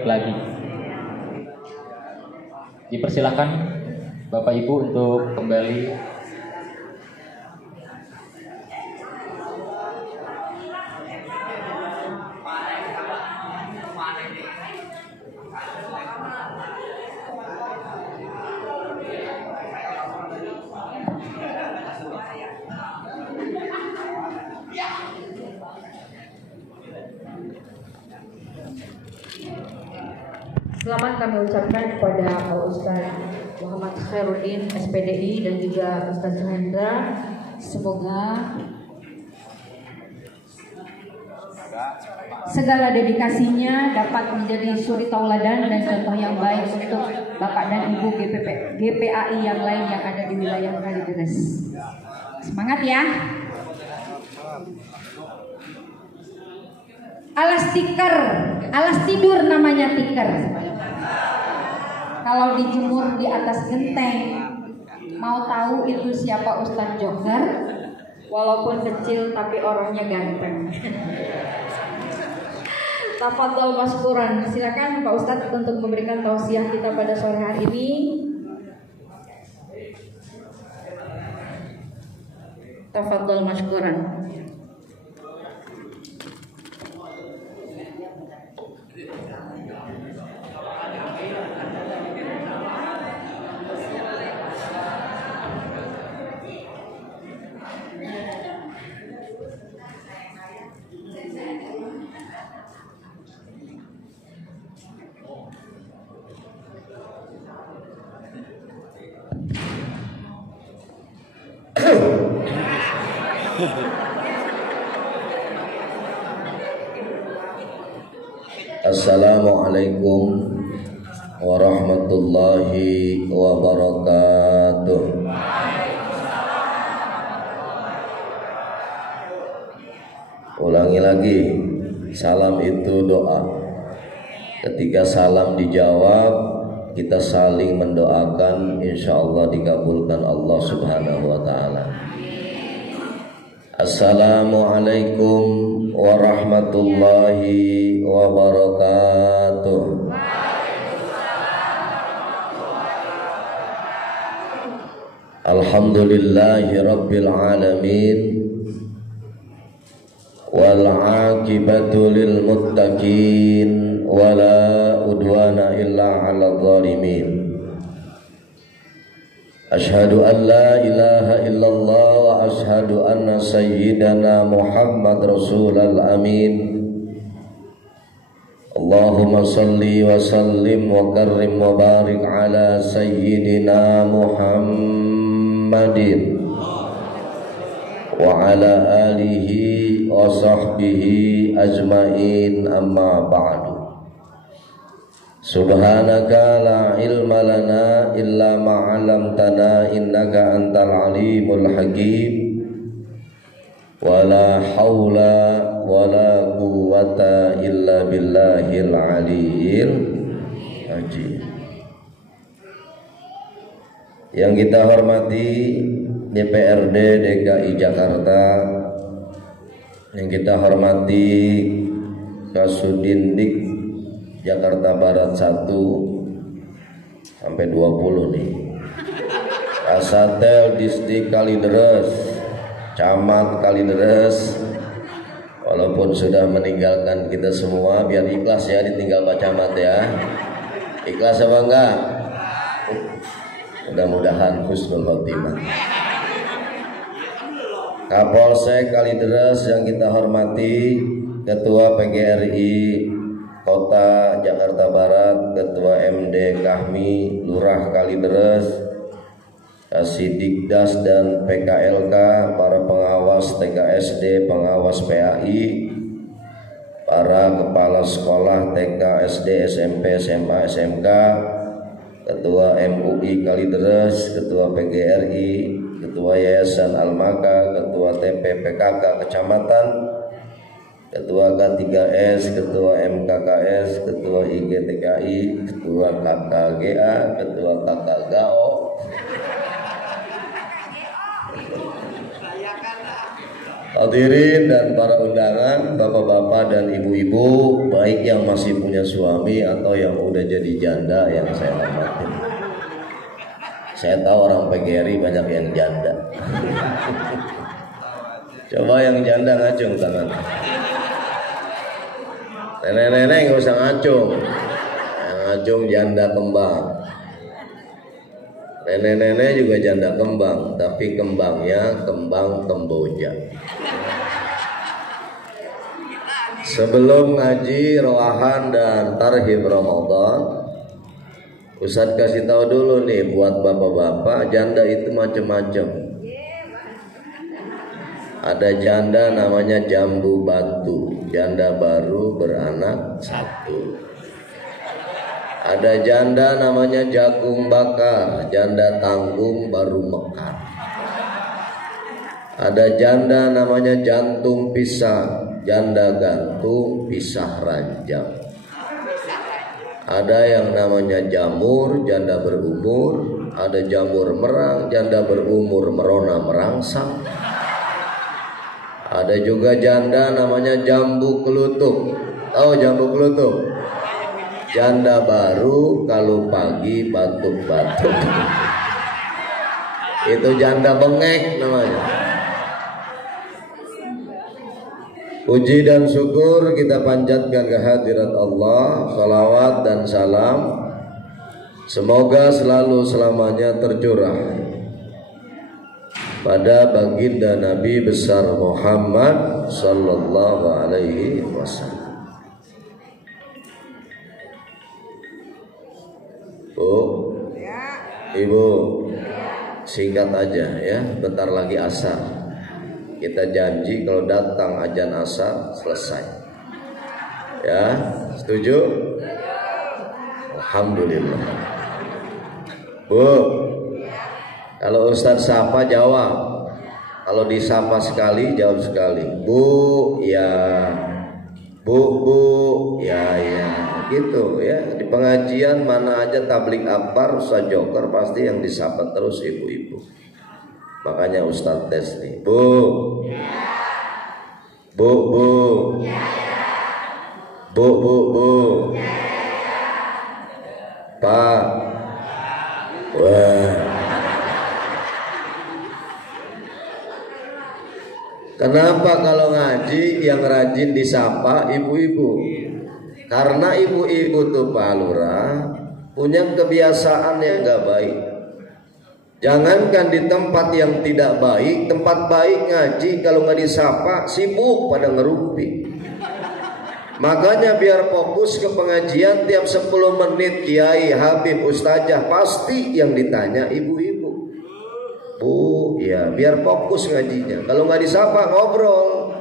lagi. Dipersilakan Bapak Ibu untuk kembali. Selamat kami ucapkan kepada Pak Ustaz Muhammad Khairuddin SPDI dan juga Ustaz Hendra. Semoga segala dedikasinya dapat menjadi suri tauladan dan contoh yang baik untuk Bapak dan Ibu GPAI yang lain yang ada di wilayah Kalideres. Semangat ya. Alas tikar, alas tidur namanya tikar. Kalau dijemur di atas genteng, mau tahu itu siapa Ustadz Jogar? Walaupun kecil tapi orangnya ganteng. Tafadhol maskuran. Silakan Pak Ustadz untuk memberikan tausiah kita pada sore hari ini. Tafadhol maskuran. Assalamualaikum warahmatullahi wabarakatuh. Ulangi lagi, salam itu doa. Ketika salam dijawab, kita saling mendoakan, insya Allah dikabulkan Allah Subhanahu wa Ta'ala. Assalamualaikum warahmatullahi wabarakatuh. Alhamdulillahi rabbil alamin, wal aqibatu lil muttaqin, wala udwana illa 'alal zalimin. Ashhadu an la ilaha illallah wa ashhadu anna sayyidana Muhammad rasulal amin. Allahumma salli wa sallim wa karrim wa barik ala sayyidina Muhammadin wa ala alihi wa sahbihi ajmain, amma ba'du. Subhanaka la ilma lana illa ma 'allamtana innaka antal alimul hakim. Wala haula wala quwwata illa billahil aliyil azim. Yang kita hormati DPRD DKI Jakarta, yang kita hormati Kasudindik Jakarta Barat 1 sampai 20 nih, Kasatel Distrik Kalideres, Camat Kalideres, walaupun sudah meninggalkan kita semua, biar ikhlas ya ditinggal Pak Camat ya. Ikhlas apa enggak? Mudah-mudahan husnul khotimah. Kapolsek Kalideres yang kita hormati, Ketua PGRI Kota Jakarta Barat, Ketua MD Kahmi, Lurah Kalideres, Kasidikdas dan PKLK, para pengawas TKSD, pengawas PAI, para kepala sekolah TK, SD, SMP, SMA, SMK, Ketua MUI Kalideres, Ketua PGRI, Ketua Yayasan Al-Maka, Ketua TP PKK Kecamatan, Ketua K3S, Ketua MKKS, Ketua IGTKI, Ketua KKGA, Ketua KKGAO, Hadirin dan para undangan, bapak-bapak dan ibu-ibu, baik yang masih punya suami atau yang udah jadi janda yang saya hormati. Saya tahu orang PGRI banyak yang janda. Coba yang janda ngacung tangan. Nenek-nenek nggak usah ngacung. Yang ngacung janda kembang. Nenek-nenek juga janda kembang, tapi kembangnya kembang Kamboja. Sebelum ngaji roahan dan tarhib Ramadan, Ustadz kasih tahu dulu nih buat bapak-bapak, janda itu macam-macam. Ada janda namanya jambu batu, janda baru beranak satu. Ada janda namanya jagung bakar, janda tanggung baru mekar. Ada janda namanya jantung pisang, janda gantung pisah ranjang. Ada yang namanya jamur, janda berumur. Ada jamur merang, janda berumur merona merangsang. Ada juga janda namanya jambu kelutuk. Tahu jambu kelutuk? Janda baru kalau pagi batuk-batuk. Itu janda bengek namanya. Puji dan syukur kita panjatkan kehadirat Allah. Salawat dan salam semoga selalu selamanya tercurah pada baginda Nabi besar Muhammad sallallahu alaihi wasallam. Bu, Ibu, singkat aja ya, bentar lagi asar. Kita janji kalau datang azan asar selesai. Ya, setuju? Alhamdulillah. Bu, kalau Ustadz sapa jawab. Kalau disapa sekali jawab sekali. Bu, ya. Bu, ya, ya. Gitu ya. Di pengajian mana aja tablik akbar, Ustadz Joker pasti yang disapa terus ibu-ibu. Makanya Ustadz tes nih. Bu. Bu. Bu. Pak. Wah. Kenapa kalau ngaji yang rajin disapa ibu-ibu? Karena ibu-ibu tuh Pak Lurah punya kebiasaan yang gak baik. Jangankan di tempat yang tidak baik, tempat baik ngaji kalau nggak disapa sibuk pada ngerumpi. Makanya biar fokus ke pengajian tiap 10 menit Kiai, Habib, Ustazah pasti yang ditanya ibu-ibu. Bu, ya biar fokus ngajinya. Kalau nggak disapa ngobrol.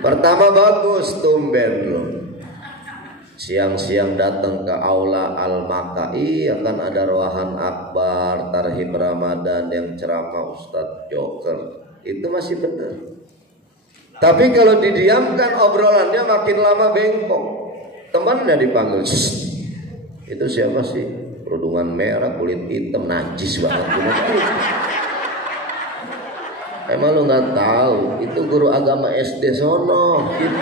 Pertama bagus tumben loh. Siang-siang datang ke aula Al-Makai akan ada roahan akbar, tarhib Ramadan yang ceramah Ustadz Joker. Itu masih benar. Tapi kalau didiamkan obrolannya makin lama bengkok. Temannya dipanggil, itu siapa sih? Kerudungan merah, kulit hitam, najis banget. Emang lu nggak tahu? Itu guru agama SD sono. Gitu.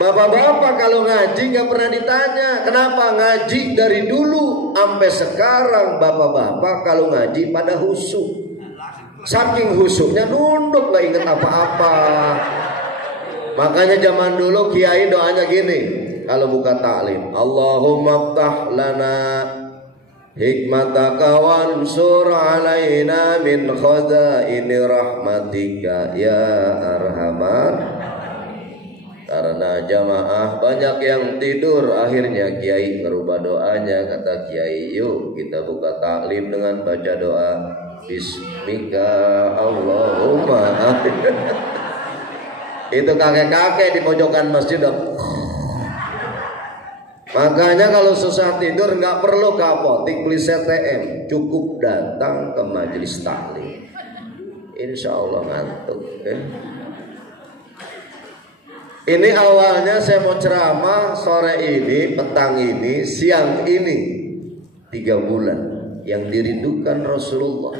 Bapak-bapak kalau ngaji nggak pernah ditanya kenapa ngaji dari dulu sampai sekarang. Bapak-bapak kalau ngaji pada husuk. Saking husuknya nunduk nggak inget apa-apa. Makanya zaman dulu kiai doanya gini kalau buka taklim, Allahumma ftah lana hikmataka wansur alaina min khazaini rahmatika ya arhamar. Karena jamaah banyak yang tidur, akhirnya kiai ngerubah doanya. Kata kiai, yuk kita buka taklim dengan baca doa Bismika Allahumma. Itu kakek-kakek di pojokan masjid. Makanya kalau susah tidur nggak perlu ke apotik beli CTM, cukup datang ke majelis taklim. Insya Allah ngantuk. Ini awalnya saya mau ceramah sore ini, petang ini, siang ini 3 bulan yang dirindukan Rasulullah.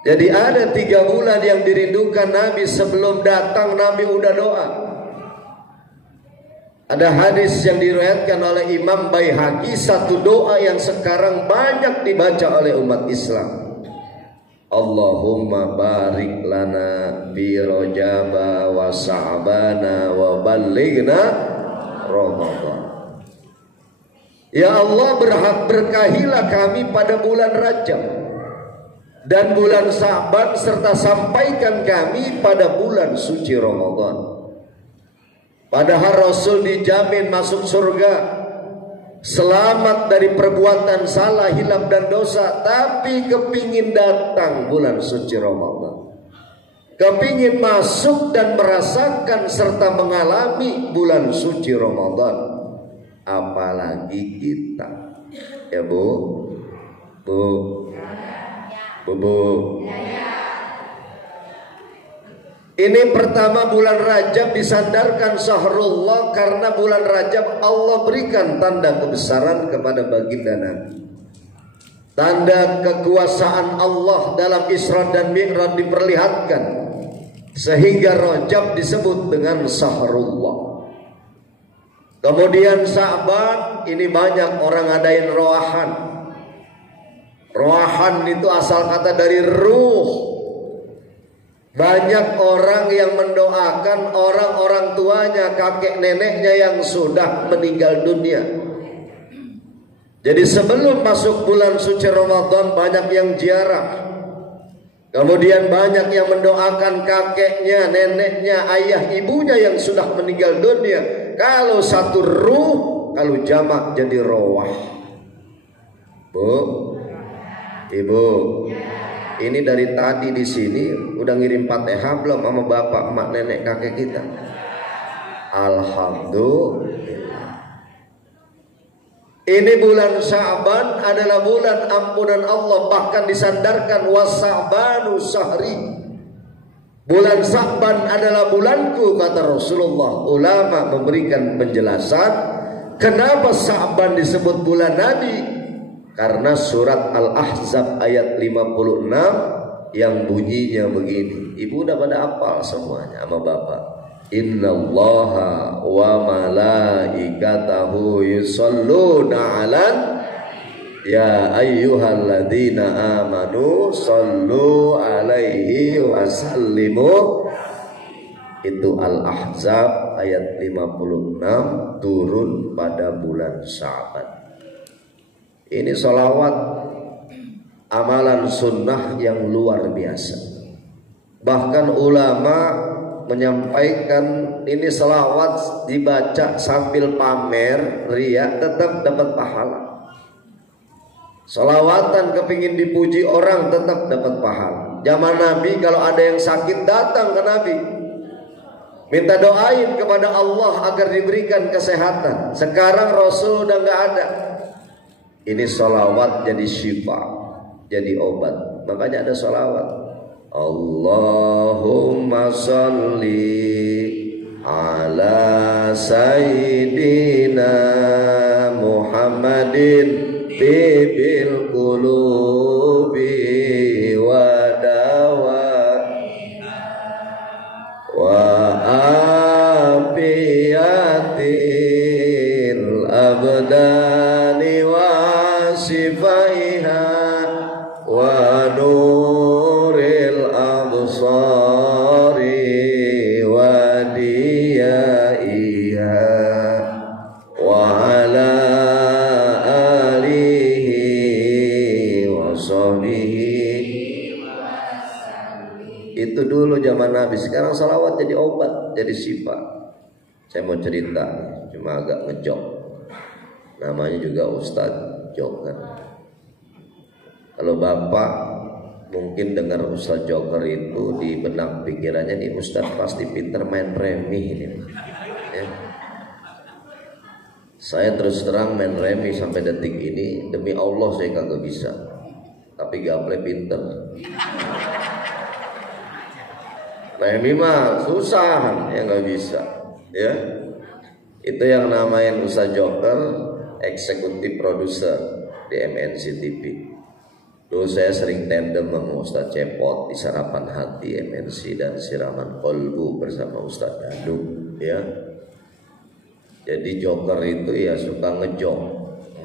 Jadi ada 3 bulan yang dirindukan Nabi. Sebelum datang Nabi udah doa. Ada hadis yang diriwayatkan oleh Imam Baihaqi, satu doa yang sekarang banyak dibaca oleh umat Islam. Allahumma barik lana bi Rajaba wa Sa'bana wa ballighna Ramadan. Ya Allah, berkahilah kami pada bulan Rajab dan bulan Sa'ban, serta sampaikan kami pada bulan suci Ramadan. Padahal Rasul dijamin masuk surga, selamat dari perbuatan salah, hilaf dan dosa, tapi kepingin datang bulan suci Ramadan, kepingin masuk dan merasakan serta mengalami bulan suci Ramadan. Apalagi kita, ya Bu, Ini pertama bulan Rajab disandarkan Syahrullah, karena bulan Rajab Allah berikan tanda kebesaran kepada baginda Nabi. Tanda kekuasaan Allah dalam Isra dan Mi'raj diperlihatkan, sehingga Rajab disebut dengan Syahrullah. Kemudian Sa'ban, ini banyak orang adain roahan. Roahan itu asal kata dari ruh. Banyak orang yang mendoakan orang-orang tuanya, kakek neneknya yang sudah meninggal dunia. Jadi sebelum masuk bulan suci Ramadan banyak yang ziarah. Kemudian banyak yang mendoakan kakeknya, neneknya, ayah, ibunya yang sudah meninggal dunia. Kalau satu ruh, kalau jamak jadi rawah. Bu, Ibu, ini dari tadi di sini udah ngirim Fatihah belum sama bapak, emak, nenek, kakek kita? Alhamdulillah. Ini bulan Sya'ban adalah bulan ampunan Allah, bahkan disandarkan wasa'banu syahri. Bulan Sya'ban adalah bulanku, kata Rasulullah. Ulama memberikan penjelasan kenapa Sya'ban disebut bulan Nabi. Karena surat Al-Ahzab ayat 56 yang bunyinya begini. Ibu udah pada hafal semuanya sama bapak. Innallaha wa malaikatahu yusholluna 'alan ya ayyuhalladzina amanu shollu 'alaihi wa sallimu. Itu Al-Ahzab ayat 56 turun pada bulan Sya'ban. Ini sholawat amalan sunnah yang luar biasa. Bahkan ulama menyampaikan ini sholawat dibaca sambil pamer ria tetap dapat pahala. Sholawatan kepingin dipuji orang tetap dapat pahala. Zaman Nabi kalau ada yang sakit datang ke Nabi, minta doain kepada Allah agar diberikan kesehatan. Sekarang Rasul udah gak ada. Ini sholawat jadi syifa, jadi obat. Makanya ada sholawat. Allahumma sholli ala sayyidina Muhammadin tibil qulubi wa dawa wa afiyatil abdani wa sifaiha wa nuril absari wa diyaiha wa ala alihi wa sahbihi. Itu dulu zaman Nabi. Sekarang salawat jadi obat, jadi syifa. Saya mau cerita, cuma agak ngejok. Namanya juga Ustadz Joker. Kalau bapak mungkin dengar Ustadz Joker itu di benak pikirannya nih, Ustadz pasti pinter main remi ini. Ya. Saya terus terang main remi sampai detik ini, demi Allah saya kagak bisa. Tapi gaple pinter. Remi mah susah, ya nggak bisa. Ya, itu yang namain Ustadz Joker, eksekutif produser di MNC TV. Dulu saya sering tandem sama Ustadz Cepot di Sarapan Hati MNC dan Siraman Kolbu bersama Ustadz Dadu, ya. Jadi joker itu ya suka ngejok.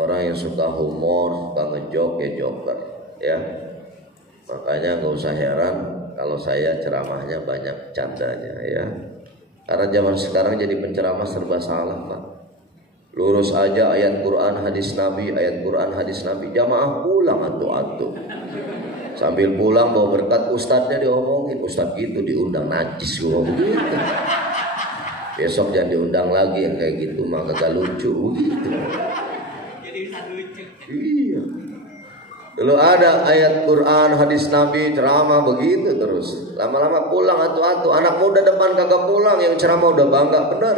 Orang yang suka humor, suka ngejok ya joker, ya. Makanya nggak usah heran kalau saya ceramahnya banyak candanya, ya. Karena zaman sekarang jadi penceramah serba salah, Pak. Lurus aja ayat Quran hadis Nabi, ayat Quran hadis Nabi. Jamaah pulang atuh-atuh. Sambil pulang bawa berkat, ustadznya diomongin. Ustadz gitu diundang najis gua begitu. Besok jangan diundang lagi yang kayak gitu mah kagak lucu gitu. Jadi lucu. Iya. Dulu ada ayat Quran hadis Nabi ceramah begitu terus. Lama-lama pulang atuh-atuh. Anak muda depan kagak pulang, yang ceramah udah bangga bener.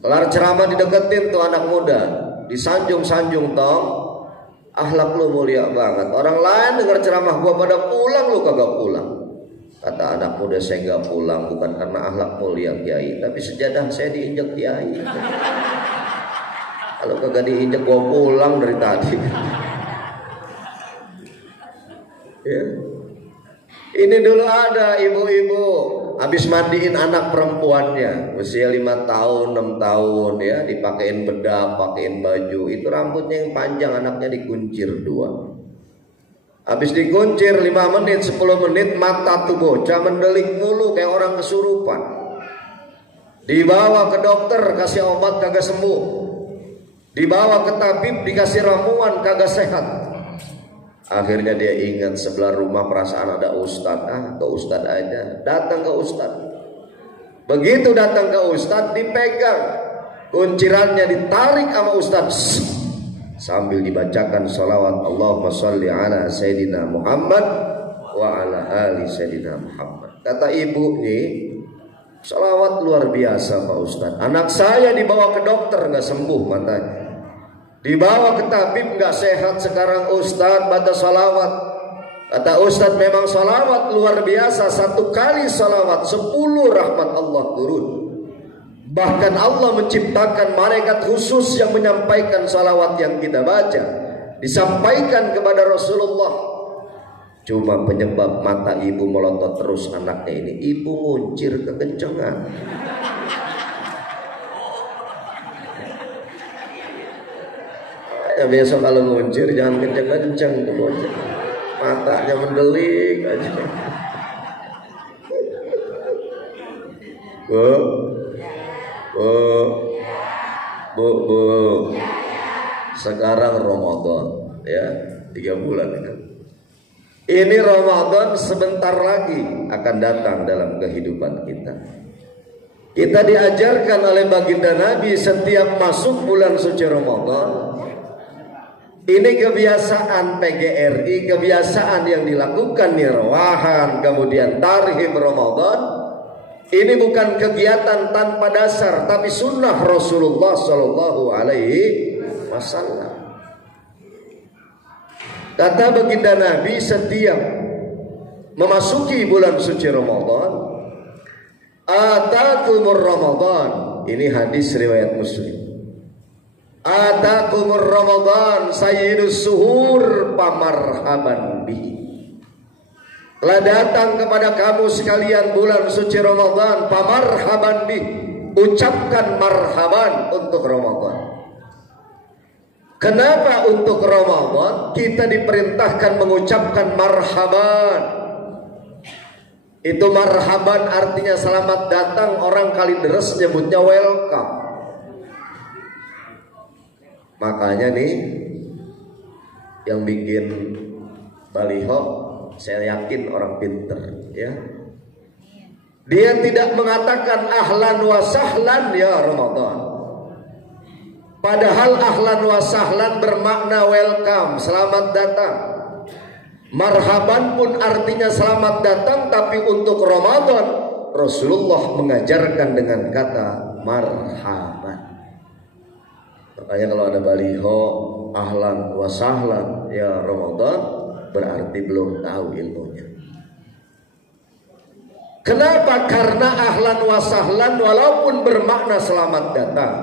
Kelar ceramah dideketin tuh anak muda, disanjung-sanjung tong, akhlak lu mulia banget. Orang lain dengar ceramah gua pada pulang, lu kagak pulang. Kata anak muda, saya nggak pulang bukan karena akhlak mulia kiai, tapi sejadah saya diinjak kiai. Kalau kagak diinjak gua pulang dari tadi. Ya. Ini dulu ada ibu-ibu habis mandiin anak perempuannya usia 5 tahun 6 tahun, ya, dipakein bedak, pakein baju, itu rambutnya yang panjang, anaknya dikuncir 2. Habis dikuncir 5 menit 10 menit mata tuh bocah mendelik mulu kayak orang kesurupan. Dibawa ke dokter kasih obat kagak sembuh, dibawa ke tabib dikasih ramuan kagak sehat. Akhirnya dia ingat sebelah rumah perasaan ada ustadz, ke ustadz aja. Datang ke ustadz. Begitu datang ke ustadz dipegang, kuncirannya ditarik sama ustadz, sambil dibacakan salawat Allahumma sholli ala Sayyidina Muhammad wa ala ali Sayyidina Muhammad. Kata ibu nih, salawat luar biasa Pak Ustadz. Anak saya dibawa ke dokter nggak sembuh matanya, dibawa ke tabib nggak sehat. Sekarang Ustadz baca salawat. Kata Ustadz memang salawat luar biasa. 1 kali salawat 10 rahmat Allah turun. Bahkan Allah menciptakan malaikat khusus yang menyampaikan salawat yang kita baca, disampaikan kepada Rasulullah. Cuma penyebab mata ibu melotot terus anaknya ini, ibu nguncir kekencengan. Ya besok kalau nguncir jangan kenceng-kenceng tuh bocah. Matanya mendelik aja. Bu. Sekarang Ramadan, ya, 3 bulan kan. Ini Ramadan sebentar lagi akan datang dalam kehidupan kita. Kita diajarkan oleh baginda Nabi setiap masuk bulan suci Ramadan. Ini kebiasaan PGRI, kebiasaan yang dilakukan nirwahan, kemudian tarhib Ramadan. Ini bukan kegiatan tanpa dasar, tapi sunnah Rasulullah Sallallahu Alaihi Wasallam. Kata baginda Nabi, setiap memasuki bulan suci Ramadan, atakumur Ramadan. Ini hadis riwayat Muslim. Atakumur Ramadan sayyidus suhur pamarhaban bihi. Telah datang kepada kamu sekalian bulan suci Ramadan, pamarhaban bihi. Ucapkan marhaban untuk Ramadan. Kenapa untuk Ramadan kita diperintahkan mengucapkan marhaban? Itu marhaban artinya selamat datang. Orang Kalideres nyebutnya welcome. Makanya nih yang bikin baliho, saya yakin orang pinter, ya. Dia tidak mengatakan ahlan wa sahlan ya Ramadan. Padahal ahlan wa sahlan bermakna welcome, selamat datang. Marhaban pun artinya selamat datang, tapi untuk Ramadan Rasulullah mengajarkan dengan kata marhaban. Makanya kalau ada baliho ahlan wa sahlan ya Ramadan, berarti belum tahu ilmunya. Kenapa? Karena ahlan wa sahlan walaupun bermakna selamat datang,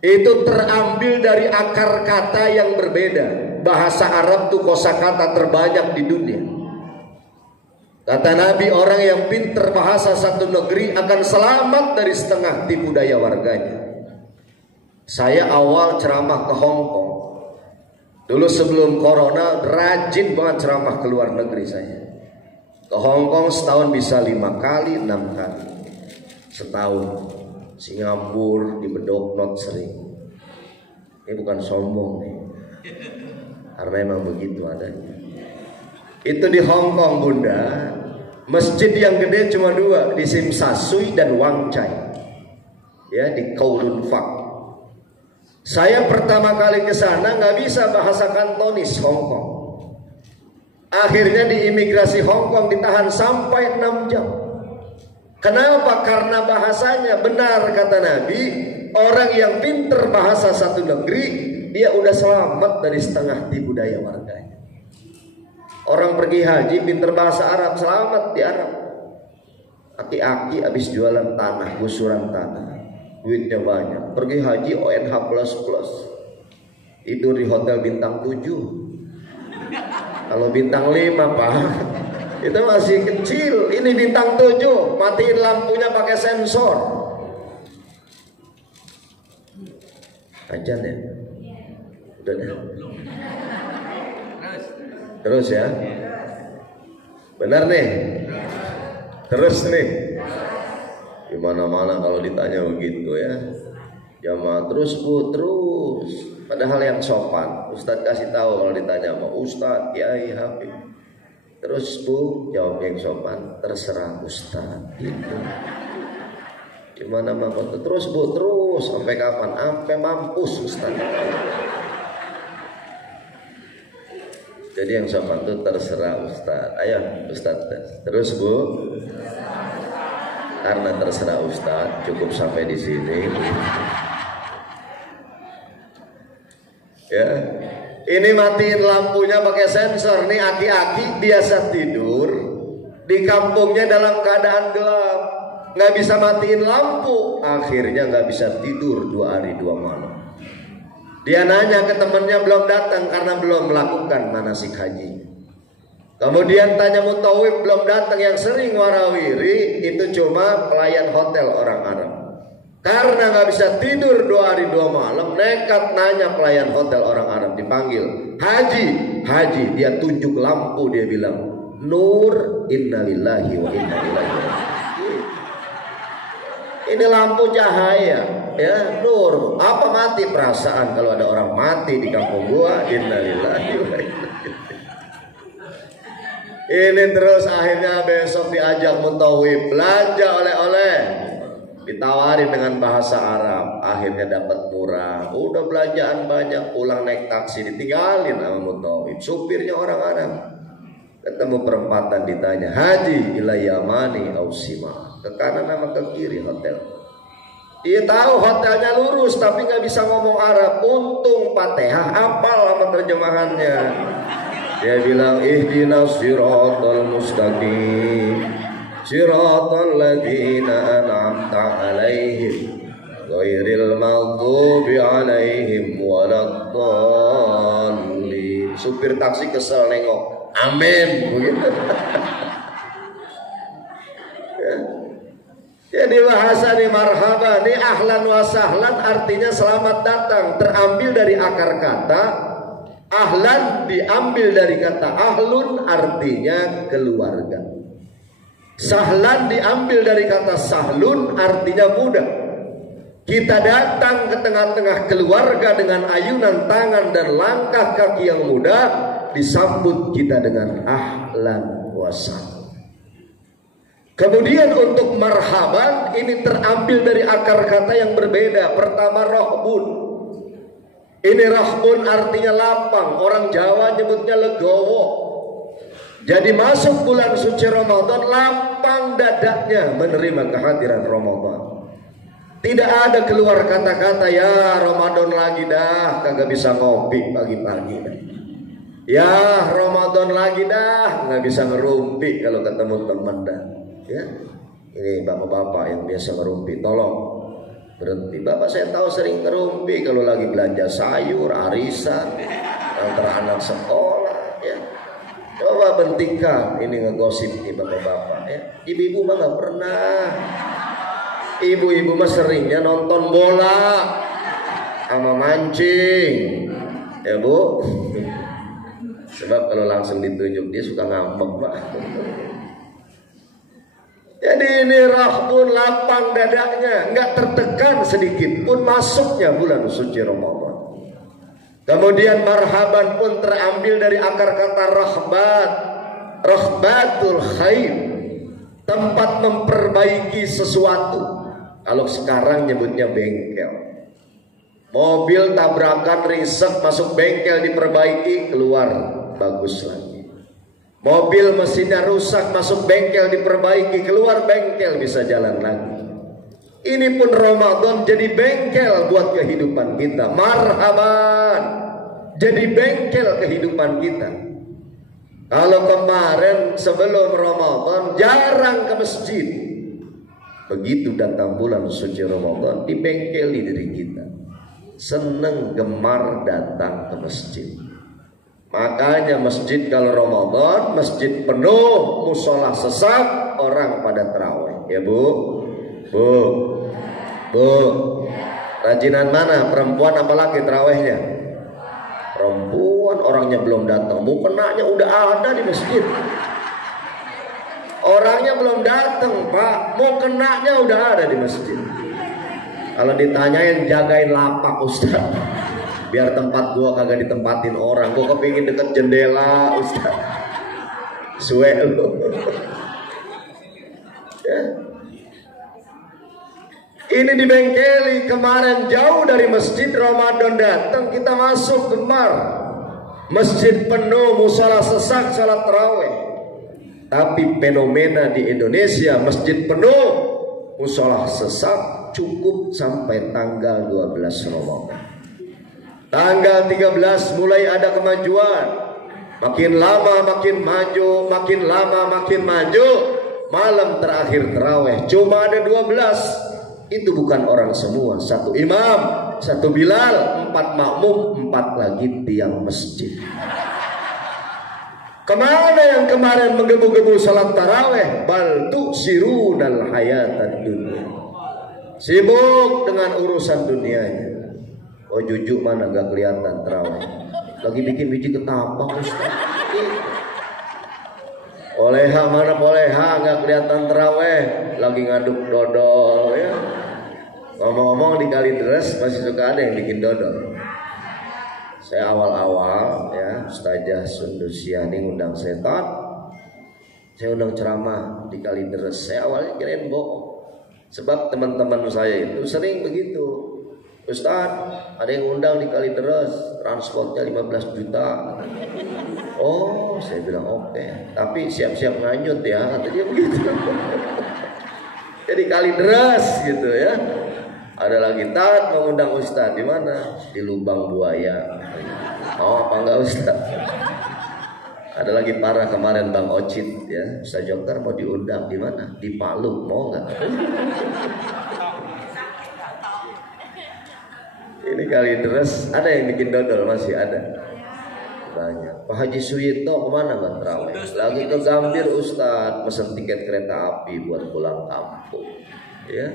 itu terambil dari akar kata yang berbeda. bahasa Arab tuh kosakata terbanyak di dunia. Kata Nabi, orang yang pinter bahasa satu negeri akan selamat dari setengah tipu daya warganya. Saya awal ceramah ke Hong Kong. Dulu sebelum corona rajin banget ceramah ke luar negeri saya. Ke Hong Kong setahun bisa 5 kali, 6 kali. Setahun. Singapura, di Bedok sering. Ini bukan sombong nih. Karena emang begitu adanya. Itu di Hong Kong, Bunda. Masjid yang gede cuma 2, di Sim Sa Sui dan Wang Chai. Ya, di Kowloon Fak. Saya pertama kali ke sana nggak bisa bahasa Kantonis Hong Kong. Akhirnya di imigrasi Hong Kong ditahan sampai 6 jam. Kenapa? Karena bahasanya benar kata Nabi, orang yang pinter bahasa satu negeri, dia udah selamat dari setengah tipu daya warganya. Orang pergi haji pinter bahasa Arab, selamat di Arab. Aki-aki habis jualan tanah, gusuran tanah, duitnya banyak. Pergi haji ONH plus. Tidur di hotel bintang 7. Kalau bintang 5 Pak, itu masih kecil. Ini bintang 7, matiin lampunya pakai sensor. Ajan ya? Udah deh. Terus ya. Benar nih. Terus nih. Gimana-mana kalau ditanya begitu ya. Jamaah terus Bu, terus. Padahal yang sopan, Ustadz kasih tahu kalau ditanya sama Ustadz, Kiai, Habib. Terus Bu, jawab yang sopan, terserah Ustadz. Gitu. Gimana Bapak? Terus Bu, terus. Sampai kapan? Sampai mampus Ustadz. Jadi yang sopan itu terserah Ustadz. Ayo Ustadz. Terus Bu. Karena terserah Ustadz, cukup sampai di sini. Ya, ini matiin lampunya pakai sensor. Nih aki-aki biasa tidur di kampungnya dalam keadaan gelap, nggak bisa matiin lampu, akhirnya nggak bisa tidur 2 hari 2 malam. Dia nanya ke temannya belum datang karena belum melakukan manasik haji. Kemudian tanya mutawif belum datang, yang sering warawiri itu cuma pelayan hotel orang Arab. Karena nggak bisa tidur 2 hari 2 malam, nekat nanya pelayan hotel orang Arab, dipanggil Haji, dia tunjuk lampu, dia bilang Nur, innalillahi wa inna ilaihi raji'un. Ini lampu cahaya, ya nur. Apa mati? Perasaan kalau ada orang mati di kampung gua, innalillahi wa inna ilaihi raji'un. Ini terus akhirnya besok diajak mutawif belanja oleh-oleh. Ditawarin dengan bahasa Arab, akhirnya dapat murah. Udah belanjaan banyak, pulang naik taksi ditinggalin sama mutawif. Supirnya orang Arab. Ketemu perempatan ditanya, Haji ila Yamani Ausima, ke kanan sama ke kiri hotel. Dia tahu hotelnya lurus tapi nggak bisa ngomong Arab. Untung Fatihah hafal sama terjemahannya. Dia bilang ihdinas siratal mustaqim, siratal ladzina an'amta 'alaihim ghairil maghdubi 'alaihim waladdallin. Supir taksi kesel nengok, amin begitu. Jadi bahasa nih marhaba, nih ahlan wa sahlan artinya selamat datang, terambil dari akar kata ahlan, diambil dari kata ahlun artinya keluarga. Sahlan diambil dari kata sahlun artinya mudah. Kita datang ke tengah-tengah keluarga dengan ayunan tangan dan langkah kaki yang mudah, disambut kita dengan ahlan wa sahlan. Kemudian untuk marhaban ini terambil dari akar kata yang berbeda. Pertama rohbun. Ini rahbun artinya lapang. Orang Jawa nyebutnya legowo. Jadi masuk bulan suci Ramadan, lapang dadanya menerima kehadiran Ramadan. Tidak ada keluar kata-kata ya Ramadan lagi dah, kagak bisa ngopi pagi-pagi. Ya Ramadan lagi dah, nggak bisa ngerumpi kalau ketemu teman dah. Ya, ini bapak-bapak yang biasa ngerumpi, tolong berhenti. Bapak saya tahu sering ngerumpi kalau lagi belanja sayur, arisan. antara anak sekolah ya. Coba bentikan ini ngegosip nih bapak-bapak ya. Ibu-ibu mah nggak pernah. Ibu-ibu mah seringnya nonton bola sama mancing ya Bu. Sebab kalau langsung ditunjuk dia suka ngambek Pak. Jadi ini rahbun lapang dadanya, nggak tertekan sedikit pun masuknya bulan suci Ramadan. Kemudian marhaban pun terambil dari akar kata rahbat, rahbatul khair, tempat memperbaiki sesuatu. Kalau sekarang nyebutnya bengkel. Mobil tabrakan riset masuk bengkel diperbaiki, keluar bagus lagi. Mobil mesinnya rusak masuk bengkel diperbaiki, keluar bengkel bisa jalan lagi. Ini pun Ramadan jadi bengkel buat kehidupan kita. Marhaban, jadi bengkel kehidupan kita. Kalau kemarin sebelum Ramadan jarang ke masjid, begitu datang bulan suci Ramadan dibengkeli diri kita. Seneng gemar datang ke masjid. Makanya masjid kalau Ramadan masjid penuh, musola sesak, orang pada tarawih. Ya Bu, Bu, rajinan mana? Perempuan apa laki tarawihnya? Perempuan, orangnya belum datang. Mukenanya udah ada di masjid. Orangnya belum datang Pak, mukenanya udah ada di masjid. Kalau ditanyain jagain lapak Ustaz, biar tempat gua kagak ditempatin orang. Gua kepingin deket jendela Ustaz. Suwe lu. Ya. Ini dibengkeli. Kemarin jauh dari masjid, Ramadan datang kita masuk gemar. Masjid penuh, musola sesak, salat tarawih. Tapi fenomena di Indonesia masjid penuh, musola sesak cukup sampai tanggal 12 Ramadan. Tanggal 13 mulai ada kemajuan. Makin lama makin maju, makin lama makin maju. Malam terakhir tarawih cuma ada 12. Itu bukan orang semua, satu imam, satu bilal, 4 makmum, 4 lagi tiang masjid. Kemana yang kemarin menggebu-gebu salat tarawih? Bal tu'sirunal hayatad dunya. Sibuk dengan urusan dunianya. Oh jujuk mana gak kelihatan tarawih. Lagi bikin biji ketapang Ustaz. Poleha mana poleha gak kelihatan tarawih. Lagi ngaduk dodol ya. Ngomong-ngomong di Kalideres masih suka ada yang bikin dodol. Saya awal-awal ya Ustazah Sundusiani ngundang setan. Saya undang ceramah di Kalideres. Saya awalnya kirain bohong. Sebab teman-teman saya itu sering begitu. Ustaz, ada yang undang di Kalideres, transportnya 15 juta. Oh, saya bilang oke. Tapi siap-siap nganyut ya, kata dia begitu. Jadi Kalideres gitu ya. Ada lagi tat mengundang Ustaz di mana? Di Lubang Buaya. Oh, apa enggak Ustaz? Ada lagi para kemarin Bang Ocit ya, Ustaz Joker mau diundang di mana? Di Palu, mau enggak? Ini Kalideres ada yang bikin dodol masih ada. Banyak. Pak Haji Suyito kemana Mbak Terawih? Lagi ke Gambir Ustaz, pesen tiket kereta api buat pulang kampung. Ya.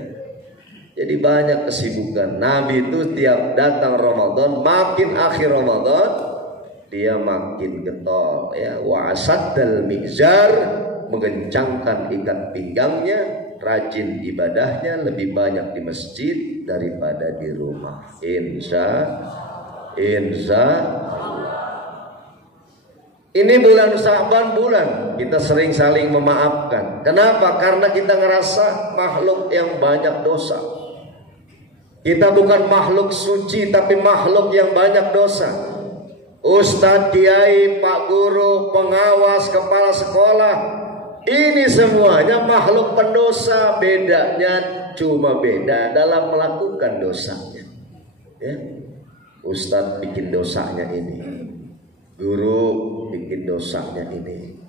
Jadi banyak kesibukan. Nabi itu tiap datang Ramadan, makin akhir Ramadan dia makin getol ya. Wa asaddal mizar, mengencangkan ikat pinggangnya, rajin ibadahnya, lebih banyak di masjid daripada di rumah. Insya ini bulan Sya'ban, bulan kita sering saling memaafkan. Kenapa? Karena kita ngerasa makhluk yang banyak dosa. Kita bukan makhluk suci, tapi makhluk yang banyak dosa. Ustadz, kiai, pak guru, pengawas, kepala sekolah, ini semuanya makhluk pendosa. Bedanya cuma beda dalam melakukan dosanya ya. Ustadz bikin dosanya ini, guru bikin dosanya ini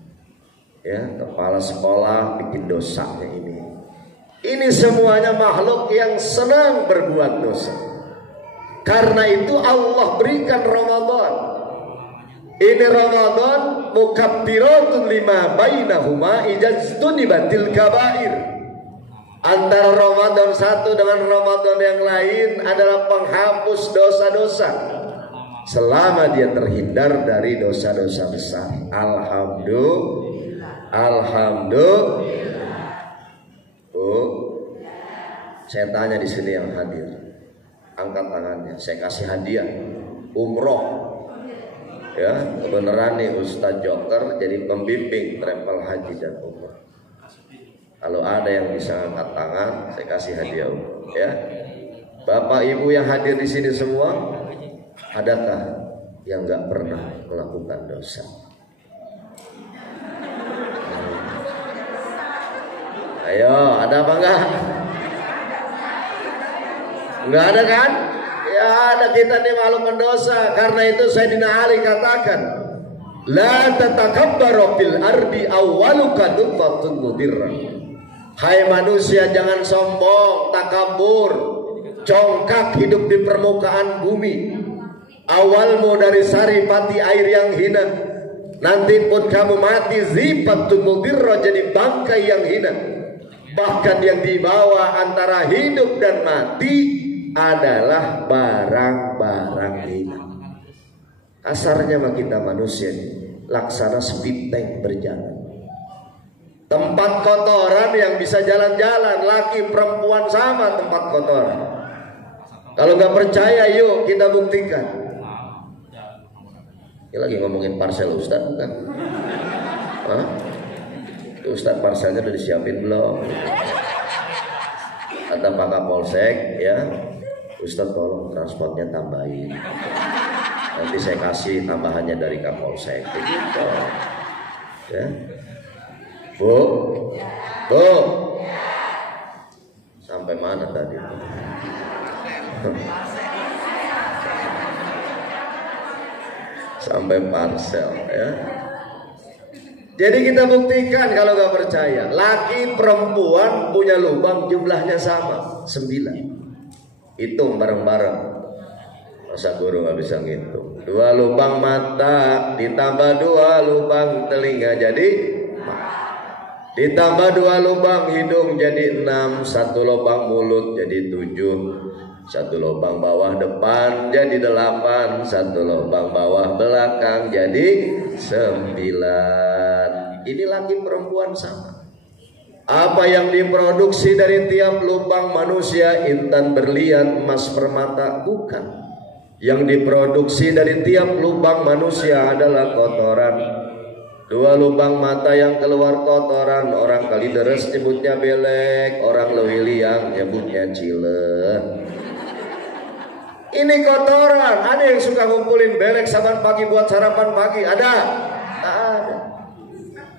ya, kepala sekolah bikin dosanya ini. Ini semuanya makhluk yang senang berbuat dosa. Karena itu Allah berikan Ramadan Ini Ramadan mukaffiratun lima bainahuma ijaztunibatil kabair. Antara Ramadan satu dengan Ramadan yang lain adalah penghapus dosa-dosa selama dia terhindar dari dosa-dosa besar. Alhamdulillah. Bu, saya tanya di sini yang hadir, angkat tangannya, saya kasih hadiah umroh. Ya, kebenaran nih Ustadz Joker jadi pembimbing travel haji dan umroh. Kalau ada yang bisa angkat tangan, saya kasih hadiah umroh. Ya, Bapak Ibu yang hadir di sini semua, adakah yang nggak pernah melakukan dosa? Ayo, ada apa enggak? Enggak ada kan? Ya ada, kita nih makhluk pendosa. Karena itu Sayyidina Ali katakan, la tatakabbaru fil ardi awwaluka nutfatun mudirrah. Hai manusia, jangan sombong, takabur, congkak hidup di permukaan bumi. Awalmu dari saripati air yang hina, nanti pun kamu mati zifatun mudirrah, jadi bangkai yang hina. Bahkan yang dibawa antara hidup dan mati adalah barang-barang hina. Asarnya mah kita manusia laksana speed tank berjalan. Tempat kotoran yang bisa jalan-jalan, laki perempuan sama tempat kotoran. Kalau nggak percaya, yuk kita buktikan. Ini lagi ngomongin parcel Ustadz bukan? Hah? Ustadz parcelnya udah disiapin belum? Kata Pak Kapolsek, ya Ustadz tolong transportnya tambahin. Nanti saya kasih tambahannya dari Kapolsek. Gitu. Ya, Bu, sampai mana tadi? Sampai parcel, ya. Jadi kita buktikan kalau nggak percaya. Laki perempuan punya lubang jumlahnya sama 9. Hitung bareng-bareng. Masa guru nggak bisa ngitung? 2 lubang mata ditambah 2 lubang telinga jadi 4. Ditambah 2 lubang hidung jadi 6. 1 lubang mulut jadi 7. 1 lubang bawah depan jadi 8. 1 lubang bawah belakang jadi 9. Ini laki perempuan sama. Apa yang diproduksi dari tiap lubang manusia intan berlian emas permata? Bukan. Yang diproduksi dari tiap lubang manusia adalah kotoran. 2 lubang mata yang keluar kotoran, orang Kalideres nyebutnya belek, orang Lewiliang nyebutnya cile. Ini kotoran. Ada yang suka ngumpulin belek saban pagi buat sarapan pagi? Ada? Tak ada.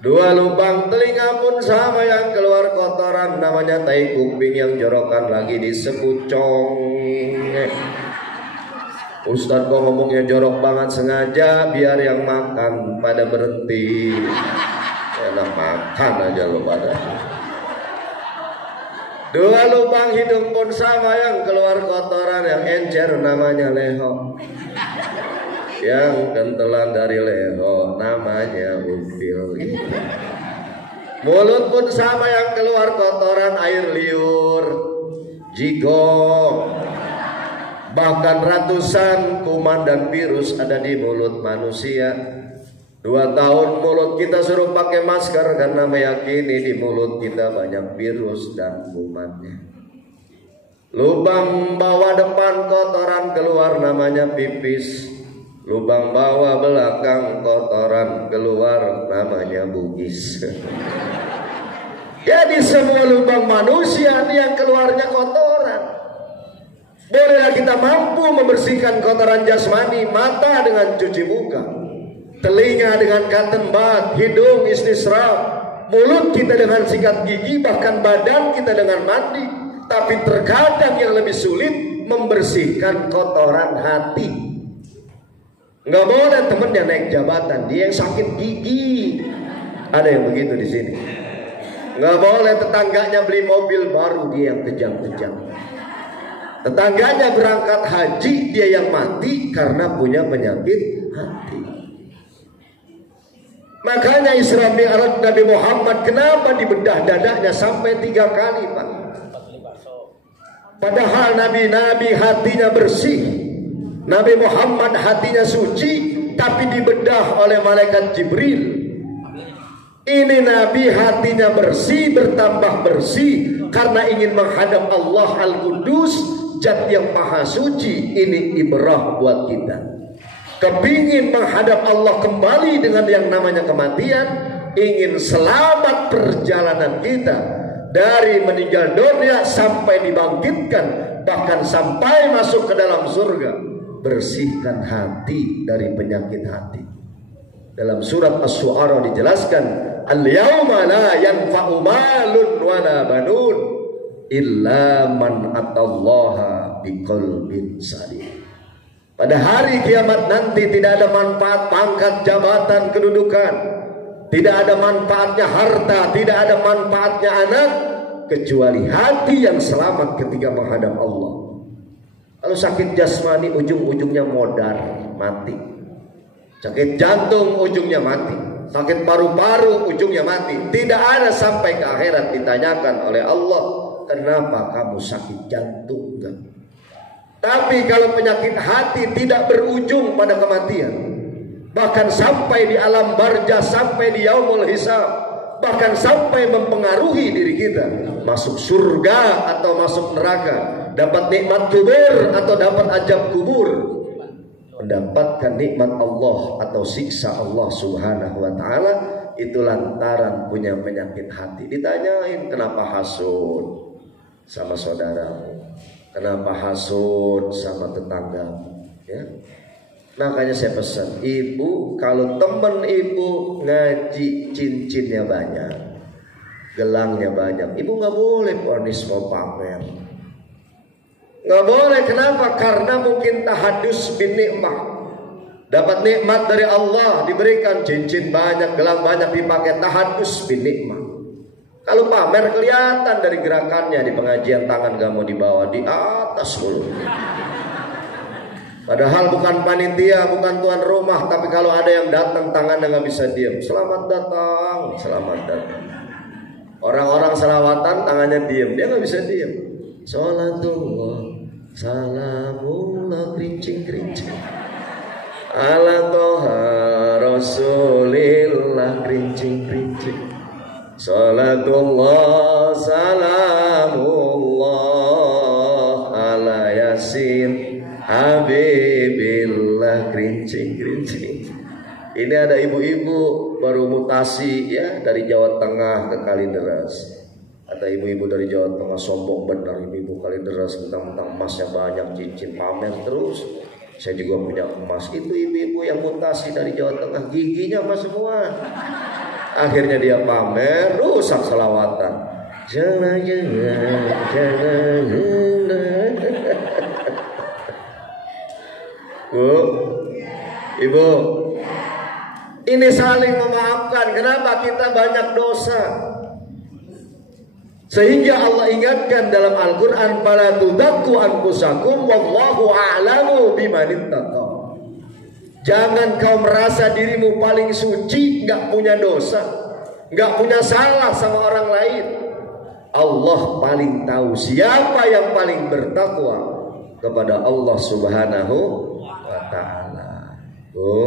2 lubang telinga pun sama, yang keluar kotoran namanya tai kuping, yang jorokan lagi disebut cong. Ustadz kok ngomongnya jorok banget, sengaja biar yang makan pada berhenti. Enak makan aja lo pada. 2 lubang hidung pun sama, yang keluar kotoran, yang encer namanya leho, yang kentelan dari leho namanya upil. Mulut pun sama, yang keluar kotoran air liur, jigong. Bahkan ratusan kuman dan virus ada di mulut manusia. 2 tahun mulut kita suruh pakai masker karena meyakini di mulut kita banyak virus dan kumannya. Lubang bawah depan kotoran keluar namanya pipis. Lubang bawah belakang kotoran keluar namanya bugis. Jadi semua lubang manusia ini yang keluarnya kotoran. Bolehlah kita mampu membersihkan kotoran jasmani, mata dengan cuci muka, telinga dengan cotton bud, hidung istisraf, mulut kita dengan sikat gigi, bahkan badan kita dengan mandi. Tapi terkadang yang lebih sulit membersihkan kotoran hati. Nggak boleh temennya naik jabatan, dia yang sakit gigi. Ada yang begitu di sini. Nggak boleh tetangganya beli mobil baru, dia yang kejam-kejam. Tetangganya berangkat haji, dia yang mati karena punya penyakit hati. Makanya Isra Mi'raj Nabi Muhammad kenapa dibedah dadanya sampai 3 kali, Pak? Padahal Nabi hatinya bersih, Nabi Muhammad hatinya suci, tapi dibedah oleh malaikat Jibril. Ini Nabi hatinya bersih, bertambah bersih karena ingin menghadap Allah Al-Qudus, Zat yang maha suci. Ini ibrah buat kita. Kepingin menghadap Allah kembali dengan yang namanya kematian, ingin selamat perjalanan kita dari meninggal dunia sampai dibangkitkan, bahkan sampai masuk ke dalam surga. Bersihkan hati dari penyakit hati. Dalam surat Asy-Syu'ara dijelaskan, al-yauma la yanfa'u malun wala banun illa man atallaha biqalbin salim. Pada hari kiamat nanti tidak ada manfaat pangkat, jabatan, kedudukan, tidak ada manfaatnya harta, tidak ada manfaatnya anak, kecuali hati yang selamat ketika menghadap Allah. Kalau sakit jasmani ujung-ujungnya modar, mati. Sakit jantung ujungnya mati. Sakit paru-paru ujungnya mati. Tidak ada sampai ke akhirat ditanyakan oleh Allah, kenapa kamu sakit jantung? Enggak. Tapi kalau penyakit hati tidak berujung pada kematian, bahkan sampai di alam barzah, sampai di yaumul hisab, bahkan sampai mempengaruhi diri kita, masuk surga atau masuk neraka, dapat nikmat kubur atau dapat azab kubur, mendapatkan nikmat Allah atau siksa Allah Subhanahu wa ta'ala, itu lantaran punya penyakit hati. Ditanyain kenapa hasud sama saudaramu, kenapa hasud sama tetanggamu, ya? Makanya saya pesan, ibu kalau temen ibu ngaji cincinnya banyak, gelangnya banyak, ibu nggak boleh ponis mau pamer, nggak boleh. Kenapa? Karena mungkin tahadus bin nikmah, dapat nikmat dari Allah, diberikan cincin banyak, gelang banyak dipakai, tahadus bin nikmah. Kalau pamer kelihatan dari gerakannya, di pengajian tangan gak mau dibawa di atas mulu. Padahal bukan panitia, bukan tuan rumah, tapi kalau ada yang datang tangannya gak bisa diam. Selamat datang, selamat datang. Orang-orang selawatan tangannya diam, dia gak bisa diam. Sholatullah, salamullah, kerincing-kerincing. Ala toha rasulillah, kerincing-kerincing. Salatullah salamullah ala yasin habibillah, kerincing-kerincing. Ini ada ibu-ibu baru mutasi ya dari Jawa Tengah ke Kalideres. Ada ibu-ibu dari Jawa Tengah sombong benar, ibu-ibu Kalideres mentang-mentang emasnya banyak, cincin pamer terus. Saya juga punya emas. Itu ibu-ibu yang mutasi dari Jawa Tengah, giginya emas semua. Akhirnya dia pamer, rusak selawatan. Jangan. Bu, ibu, ini saling memaafkan. Kenapa? Kita banyak dosa. Sehingga Allah ingatkan dalam Al-Quran, fala tudakku anfusakum wallahu a'lamu bimanittaqa. Jangan kau merasa dirimu paling suci, gak punya dosa, gak punya salah sama orang lain. Allah paling tahu siapa yang paling bertakwa kepada Allah Subhanahu wa ta'ala. Bu.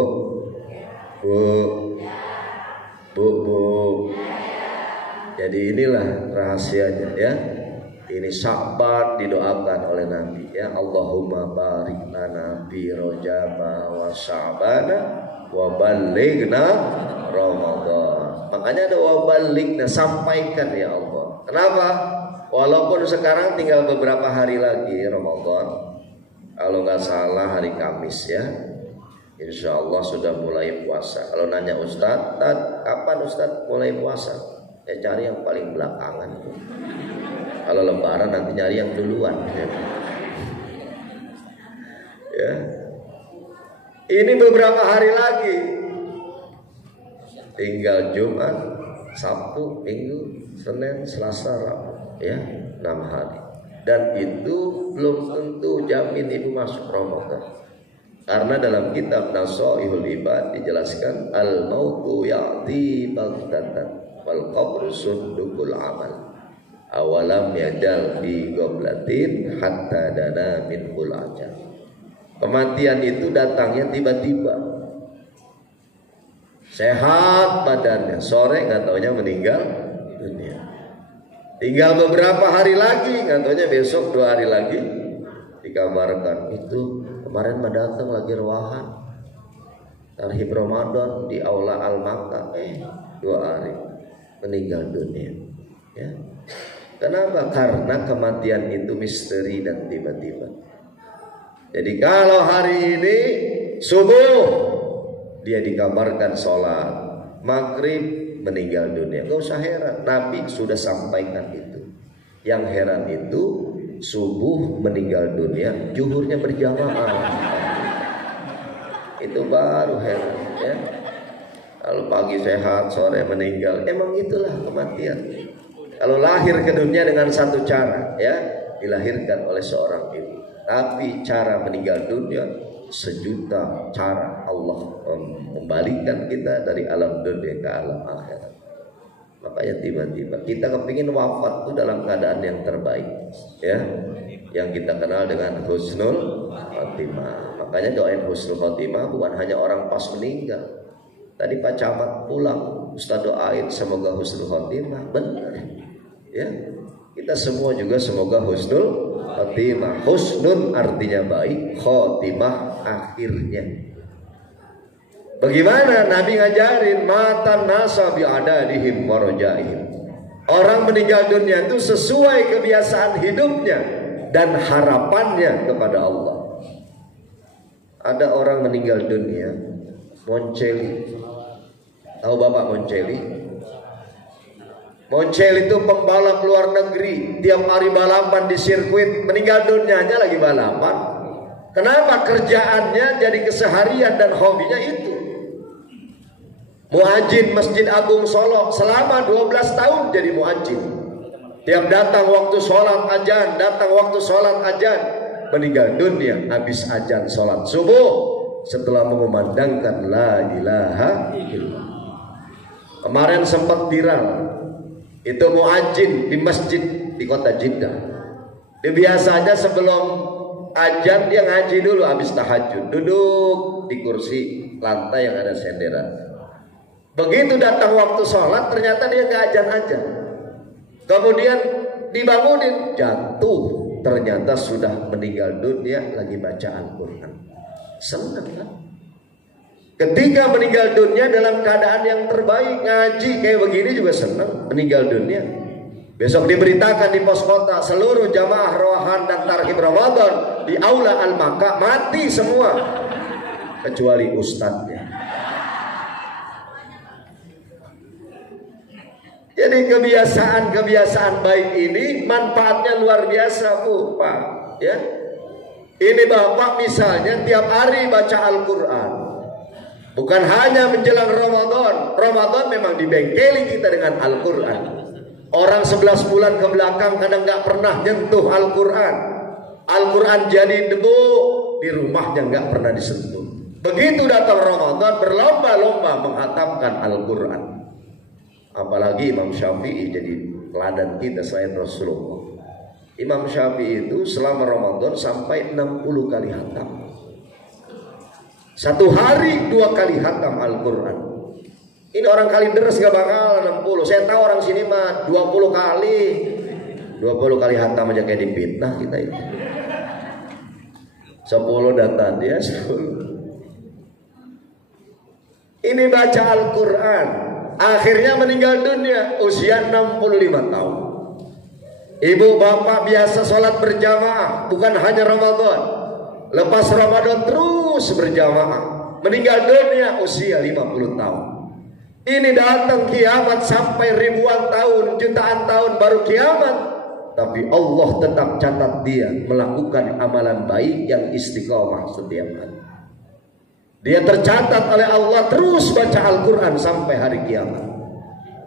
Jadi inilah rahasianya ya. Ini Sya'ban didoakan oleh Nabi ya, Allahumma barik lana fi Rajaba wa Sya'bana wa ballighna Ramadan. Makanya ada wa ballighna, sampaikan ya Allah. Kenapa? Walaupun sekarang tinggal beberapa hari lagi Ramadan, kalau nggak salah hari Kamis ya, insya Allah sudah mulai puasa. Kalau nanya Ustadz, kapan Ustadz mulai puasa? Ya cari yang paling belakangan. Kalau lebaran nanti nyari yang duluan. Ya. Ini beberapa hari lagi. Tinggal Jumat, Sabtu, Minggu, Senin, Selasa, Rabu, ya, 6 hari. Dan itu belum tentu jamin ibu masuk Ramadan. Karena dalam kitab Nasaihul Ibad dijelaskan al-mautu ya'ti baghtatan wal qabru sundukul amal. Awalam yajal fi goblatin hatta dana minhul ajal. Kematian itu datangnya tiba-tiba. Sehat badannya, sore nggak taunya meninggal dunia. Tinggal beberapa hari lagi, nggak taunya besok 2 hari lagi dikabarkan itu kemarin mah datang lagi rewahan Tarhib Ramadan di aula Al-Makkah 2 hari meninggal dunia. Ya. Kenapa? Karena kematian itu misteri dan tiba-tiba. Jadi kalau hari ini subuh dia dikabarkan sholat, maghrib meninggal dunia, gak usah heran, Nabi sudah sampaikan itu. Yang heran itu subuh meninggal dunia, zuhurnya berjamaah. Itu baru heran ya. Kalau pagi sehat, sore meninggal, emang itulah kematian. Kalau lahir ke dunia dengan satu cara ya, dilahirkan oleh seorang ibu. Tapi cara meninggal dunia sejuta cara Allah membalikkan kita dari alam dunia ke alam akhirat. Makanya tiba-tiba kita kepingin wafat itu dalam keadaan yang terbaik ya, yang kita kenal dengan husnul khotimah. Makanya doain husnul khotimah bukan hanya orang pas meninggal. Tadi Pak Camat pulang, Ustaz doain semoga husnul khotimah. Benar ya, kita semua juga semoga husnul khotimah. Husnun artinya baik, khotimah akhirnya. Bagaimana Nabi ngajarin matan nasa bi'adadihim warajaihim. Orang meninggal dunia itu sesuai kebiasaan hidupnya dan harapannya kepada Allah. Ada orang meninggal dunia, Moncelli. Tahu Bapak Moncelli? Moncelli itu pembalap luar negeri, tiap hari balapan di sirkuit, meninggal dunianya lagi balapan. Kenapa? Kerjaannya jadi keseharian dan hobinya itu. Muadzin Masjid Agung Solo selama 12 tahun jadi muadzin. Tiap datang waktu sholat azan, meninggal dunia habis azan sholat subuh setelah mengumandangkan la ilaha illallah. Kemarin sempat viral itu muadzin di masjid di kota Jeddah. Dia biasanya sebelum azan dia ngaji dulu habis tahajud, duduk di kursi lantai yang ada senderan. Begitu datang waktu sholat ternyata dia nggak azan. Kemudian dibangunin, jatuh, ternyata sudah meninggal dunia lagi baca Al-Quran. Senang kan? Ketika meninggal dunia dalam keadaan yang terbaik, ngaji kayak begini juga senang. Meninggal dunia besok diberitakan di pos kota, seluruh jamaah rohan dan tarhib Ramadan di aula Al-Makkah mati semua kecuali ustadznya. Jadi kebiasaan baik ini manfaatnya luar biasa Bu, Pak. Ya, ini Bapak misalnya tiap hari baca Al-Quran. Bukan hanya menjelang Ramadan. Ramadan memang dibengkeli kita dengan Al-Quran. Orang 11 bulan ke belakang kadang nggak pernah nyentuh Al-Quran. Al-Quran jadi debu di rumahnya nggak pernah disentuh. Begitu datang Ramadan berlomba-lomba menghatamkan Al-Quran. Apalagi Imam Syafi'i jadi teladan kita selain Rasulullah. Imam Syafi'i itu selama Ramadan sampai 60 kali hatam. Satu hari 2 kali hatam Al-Quran. Ini orang kali deres gak bakal 60. Saya tahu orang sini mah 20 kali. 20 kali hatam aja kayak dipitnah kita itu. 10 data dia 10. Ini baca Al-Quran. Akhirnya meninggal dunia usia 65 tahun. Ibu bapak biasa sholat berjamaah, bukan hanya Ramadan. Lepas Ramadan terus berjamaah. Meninggal dunia usia 50 tahun. Ini datang kiamat sampai ribuan tahun, jutaan tahun baru kiamat. Tapi Allah tetap catat dia melakukan amalan baik yang istiqomah setiap hari. Dia tercatat oleh Allah terus baca Al-Quran sampai hari kiamat.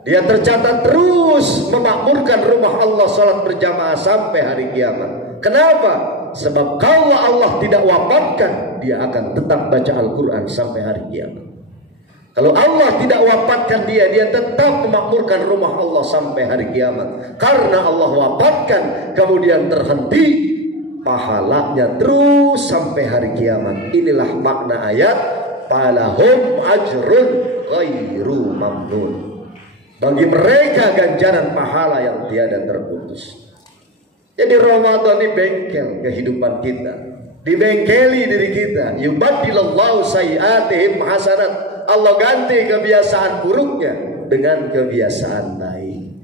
Dia tercatat terus memakmurkan rumah Allah sholat berjamaah sampai hari kiamat. Kenapa? Sebab kalau Allah tidak wafatkan, dia akan tetap baca Al-Quran sampai hari kiamat. Kalau Allah tidak wafatkan dia, dia tetap memakmurkan rumah Allah sampai hari kiamat. Karena Allah wafatkan, kemudian terhenti, pahalanya terus sampai hari kiamat. Inilah makna ayat falahum ajrun ghairu mamnun. Bagi mereka ganjaran pahala yang tiada terputus. Jadi Ramadan ini bengkel kehidupan kita, dibengkeli diri kita. Yubadilullahu sayiatihim hasanat. Allah ganti kebiasaan buruknya dengan kebiasaan baik.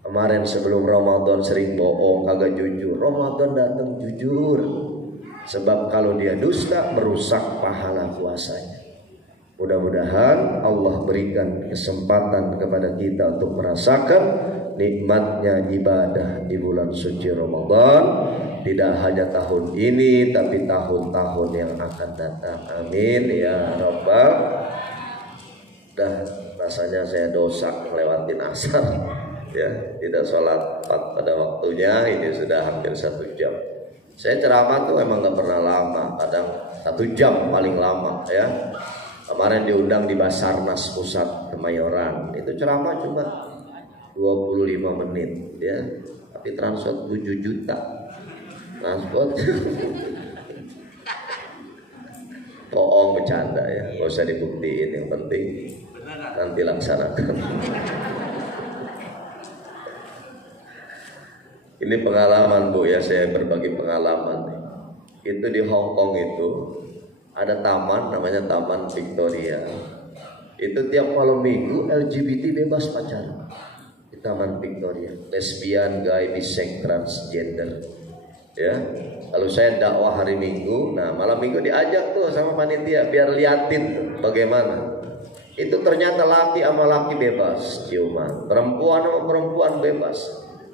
Kemarin sebelum Ramadan sering bohong, kagak jujur. Ramadan datang jujur. Sebab kalau dia dusta merusak pahala puasanya. Mudah-mudahan Allah berikan kesempatan kepada kita untuk merasakan nikmatnya ibadah di bulan suci Ramadan. Tidak hanya tahun ini, tapi tahun-tahun yang akan datang. Amin ya Rabbal. Dah rasanya saya dosa ngelewatin asar, ya, tidak sholat pada waktunya. Ini sudah hampir 1 jam. Saya ceramah tuh emang gak pernah lama, kadang 1 jam paling lama, ya. Kemarin diundang di Basarnas Pusat Kemayoran, itu ceramah cuma 25 menit, ya. Tapi transport 7 juta. Transport. Bohong, bercanda ya, gak usah dibuktiin, yang penting nanti laksanakan. Ini pengalaman Bu ya, saya berbagi pengalaman. Itu di Hong Kong itu ada taman namanya Taman Victoria. Itu tiap malam minggu LGBT bebas pacaran di Taman Victoria. Lesbian, gay, bisex, transgender. Ya, kalau saya dakwah hari Minggu, nah malam Minggu diajak tuh sama panitia biar liatin tuh bagaimana. Itu ternyata laki sama laki bebas ciuman, perempuan sama perempuan bebas.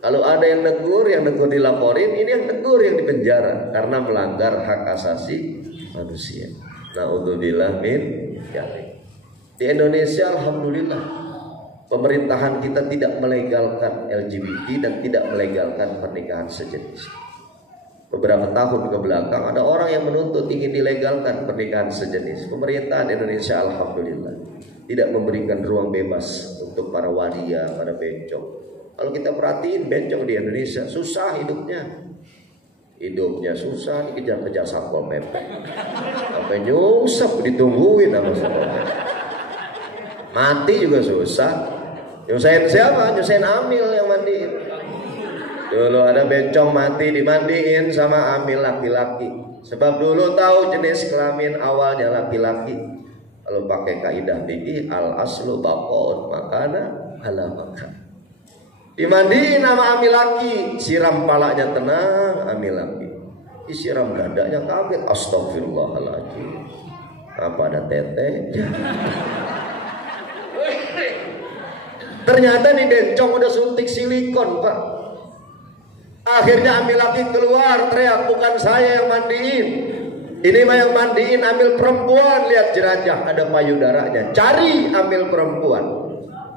Kalau ada yang negur dilaporin, ini yang negur yang dipenjara karena melanggar hak asasi manusia. Naudzubillah min dzalik. Di Indonesia alhamdulillah pemerintahan kita tidak melegalkan LGBT dan tidak melegalkan pernikahan sejenis. Beberapa tahun ke belakang ada orang yang menuntut ingin dilegalkan pernikahan sejenis. Pemerintahan Indonesia alhamdulillah tidak memberikan ruang bebas untuk para waria, para bencong. Kalau kita perhatiin bencong di Indonesia susah hidupnya. Hidupnya susah, dikejar-kejar Satpol PP. Sampai nyungsep ditungguin sama Satpol PP. Mati juga susah. Nyusahin siapa? Nyusahin Amil yang mandiin. Dulu ada bencong mati dimandiin sama Amil laki-laki. Sebab dulu tahu jenis kelamin awalnya laki-laki. Kalau pakai kaidah fikih al aslu baqaun makana ala makan. Dimandiin sama Amil laki, siram palanya tenang, Amil laki. Disiram dadanya kaget, astagfirullahaladzim. Apa ada tete? Ternyata nih bencong udah suntik silikon, Pak. Akhirnya Amil laki keluar teriak, bukan saya yang mandiin. Ini mah yang mandiin Amil perempuan. Lihat jerajah ada payudaranya. Cari Amil perempuan.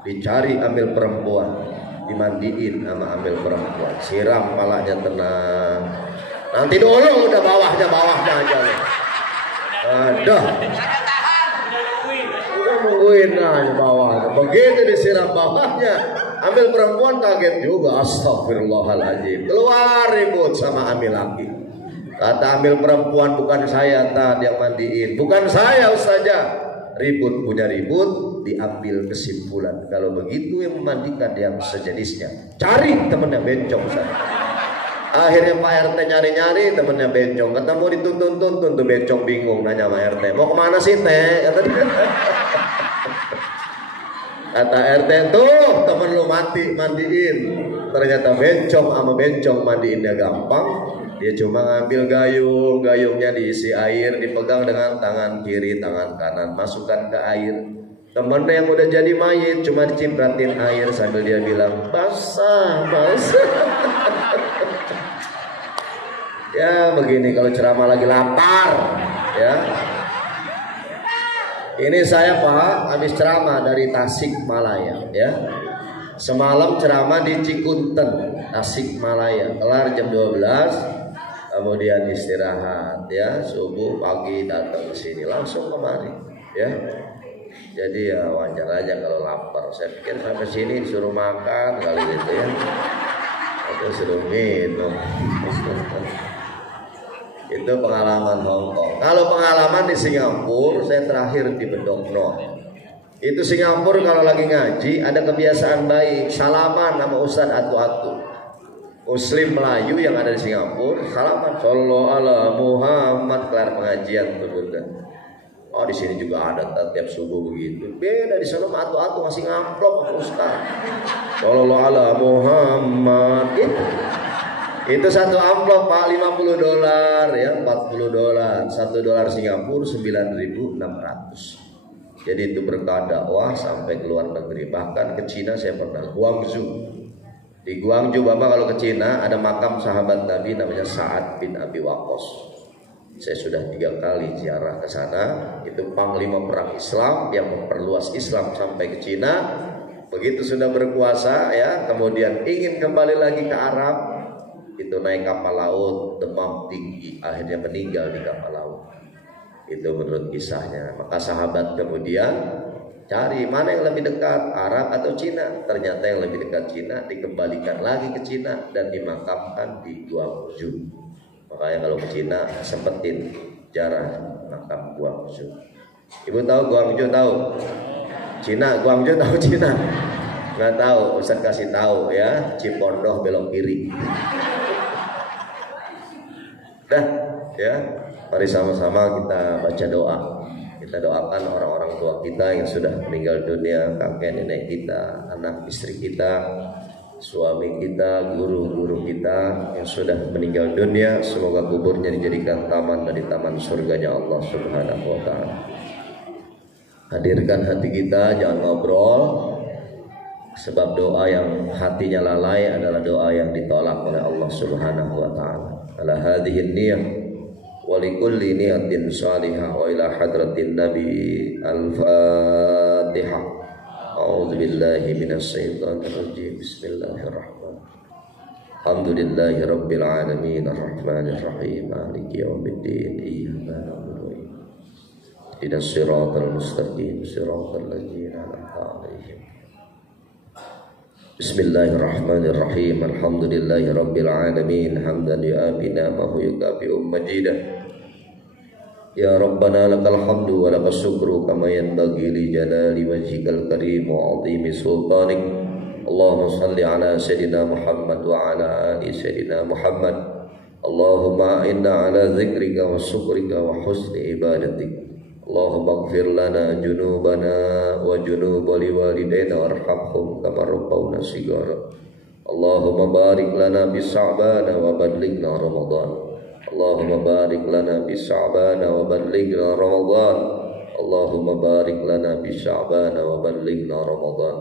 Dicari Amil perempuan, dimandiin sama Amil perempuan. Siram palanya tenang. Nanti dulu udah bawahnya aja nih. Ada. Udah nungguin aja bawahnya. Begitu disiram bawahnya, Amil perempuan kaget juga. Astagfirullahaladzim. Keluar ribut sama Amil laki. Kata Amil perempuan, bukan saya tadi yang mandiin. Bukan saya Ustazah. Ribut punya ribut, diambil kesimpulan kalau begitu yang memandikan yang sejenisnya. Cari temennya bencong Ustaz. Akhirnya Pak RT nyari-nyari temennya bencong. Ketemu dituntun-tuntun tuh bencong bingung nanya sama RT, mau kemana sih teh? Kata RT tuh temen lu mati mandiin. Ternyata bencong sama bencong mandiinnya gampang. Dia cuma ngambil gayung, gayungnya diisi air, dipegang dengan tangan kiri, tangan kanan, masukkan ke air. Temennya yang udah jadi mayit cuma dicipratin air sambil dia bilang basah, basah. Ya begini kalau ceramah lagi lapar, ya. Ini saya Pak habis ceramah dari Tasikmalaya, ya. Semalam ceramah di Cikunten, Tasikmalaya, kelar jam 12. kemudian istirahat ya, subuh pagi datang ke sini langsung kemari ya. Jadi ya wajar aja kalau lapar. Saya pikir sampai sini disuruh makan kali gitu ya, atau suruh minum. Itu pengalaman Hong Kong. Kalau pengalaman di Singapura, saya terakhir di Bedok North. Itu Singapura kalau lagi ngaji ada kebiasaan baik, salaman sama Ustadz atu-atu. Muslim Melayu yang ada di Singapura salaman, sallallahu ala Muhammad, kelar pengajian tuh. Oh di sini juga ada tiap subuh begitu. Beda di sana atu-atu masih ngamplop sama Ustadz. Sallallahu ala Muhammad gitu. Itu satu amplop Pak, $50 ya, $40. $1 Singapura 9.600. Jadi itu berkah dakwah sampai ke luar negeri. Bahkan ke Cina saya pernah, Guangzhou. Di Guangzhou Bapak kalau ke Cina ada makam sahabat Nabi namanya Sa'ad bin Abi Waqqas. Saya sudah 3 kali ziarah ke sana. Itu panglima perang Islam yang memperluas Islam sampai ke Cina. Begitu sudah berkuasa ya, kemudian ingin kembali lagi ke Arab, itu naik kapal laut, demam tinggi, akhirnya meninggal di kapal laut. Itu menurut kisahnya. Maka sahabat kemudian cari mana yang lebih dekat, Arab atau Cina. Ternyata yang lebih dekat Cina, dikembalikan lagi ke Cina dan dimakamkan di Guangzhou. Makanya kalau ke Cina sempetin jarah makam Guangzhou. Ibu tahu Guangzhou tahu? Cina, Guangzhou tahu Cina? Nggak tahu, Ustaz kasih tahu ya, Cipondoh belok kiri. Dah ya, mari sama-sama kita baca doa. Kita doakan orang-orang tua kita yang sudah meninggal dunia, kakek nenek kita, anak istri kita, suami kita, guru-guru kita yang sudah meninggal dunia. Semoga kuburnya dijadikan taman dari taman surganya Allah Subhanahu wa ta'ala. Hadirkan hati kita, jangan ngobrol. Sebab doa yang hatinya lalai adalah doa yang ditolak oleh Allah Subhanahu wa ta'ala. Ala hadhihi niyah wa likulli niyatin salihah wa ila hadratin nabi al-fatihah. A'udzu billahi minasy syaithanir rajim. Bismillahirrahmanirrahim. Alhamdulillahi rabbil alamin arrahmanir rahim maliki yaumiddin iyyaka na'budu wa iyyaka nasta'in ihdinas siratal mustaqim siratal ladzina an'amta 'alaihim. Bismillahirrahmanirrahim. Alhamdulillahi rabbil alamin hamdan yu'afi ni'amahu yukafi'u majidah. Ya Rabbana lakal hamdu wa lakas syukru kama yanbaghi li jalali wajhikal karim wa 'azimi sultanik. Allahumma shalli ala sayyidina Muhammad wa ala ali sayyidina Muhammad. Allahumma inna ala dzikrika wa syukrika wa husni ibadatik. Allahumma ighfir lana junubana wa junuba liwalidayna warhamhum kama rabbawna shighara. Allahumma barik lana bi Sha'ban wa ballighna Ramadan. Allahumma barik lana bi Sha'ban wa ballighna Ramadan. Allahumma barik lana bi Sha'ban wa ballighna Ramadan.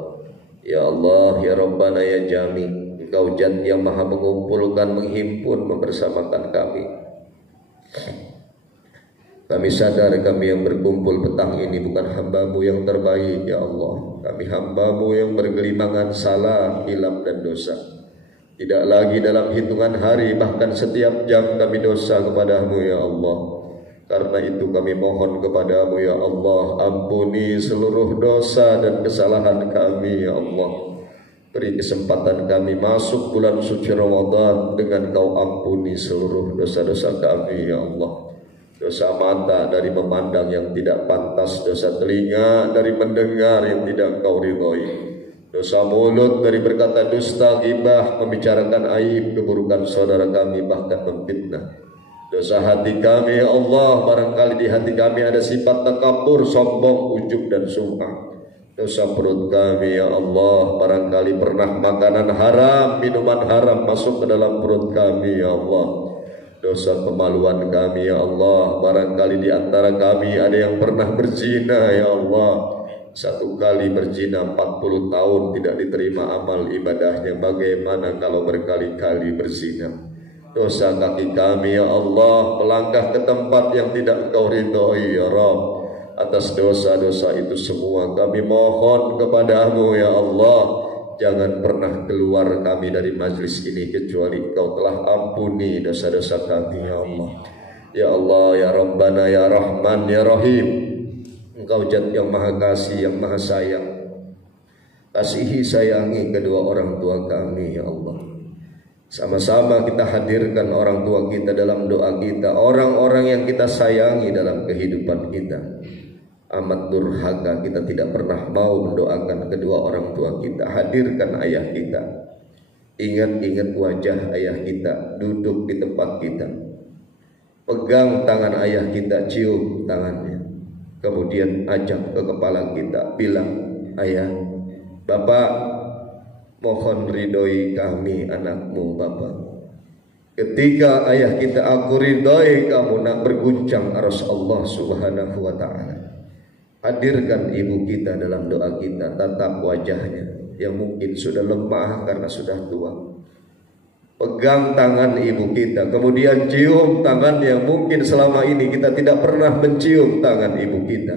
Ya Allah, ya Rabbana, ya Jami, Engkau Zat yang Maha mengumpulkan, menghimpun, membersamakan kami. Kami sadar kami yang berkumpul petang ini bukan hamba-Mu yang terbaik, ya Allah. Kami hamba-Mu yang bergelimangan salah, hilaf dan dosa. Tidak lagi dalam hitungan hari, bahkan setiap jam kami dosa kepada-Mu, ya Allah. Karena itu kami mohon kepada-Mu, ya Allah, ampuni seluruh dosa dan kesalahan kami, ya Allah. Beri kesempatan kami masuk bulan suci Ramadan dengan Kau ampuni seluruh dosa-dosa kami, ya Allah. Dosa mata dari memandang yang tidak pantas, dosa telinga dari mendengar yang tidak Kau ridhoi, dosa mulut dari berkata dusta, ghibah, membicarakan aib, keburukan saudara kami, bahkan memfitnah. Dosa hati kami, ya Allah, barangkali di hati kami ada sifat takabur, sombong, ujub dan sum'ah. Dosa perut kami, ya Allah, barangkali pernah makanan haram, minuman haram masuk ke dalam perut kami, ya Allah. Dosa kemaluan kami, ya Allah, barangkali di antara kami ada yang pernah berzina, ya Allah. Satu kali berzina 40 tahun tidak diterima amal ibadahnya, bagaimana kalau berkali-kali berzina? Dosa kaki kami, ya Allah, melangkah ke tempat yang tidak Engkau ridhoi, ya Rabb. Atas dosa-dosa itu semua kami mohon kepada-Mu, ya Allah, jangan pernah keluar kami dari majlis ini kecuali Engkau telah ampuni dosa-dosa kami ya Allah. Ya Allah, ya Rabbana, ya Rahman, ya Rahim. Engkau Zat yang Maha Kasih, yang Maha Sayang. Kasihi sayangi kedua orang tua kami ya Allah. Sama-sama kita hadirkan orang tua kita dalam doa kita, orang-orang yang kita sayangi dalam kehidupan kita. Amat durhaka kita tidak pernah mau mendoakan kedua orang tua kita. Hadirkan ayah kita. Ingat-ingat wajah ayah kita, duduk di tempat kita. Pegang tangan ayah kita, cium tangannya. Kemudian ajak ke kepala kita, bilang, ayah, Bapak, mohon ridhoi kami anakmu Bapak. Ketika ayah kita, aku ridhoi kamu, nak berguncang arsy Allah subhanahu wa ta'ala. Hadirkan ibu kita dalam doa kita, tatap wajahnya yang mungkin sudah lemah karena sudah tua. Pegang tangan ibu kita, kemudian cium tangan yang mungkin selama ini kita tidak pernah mencium tangan ibu kita.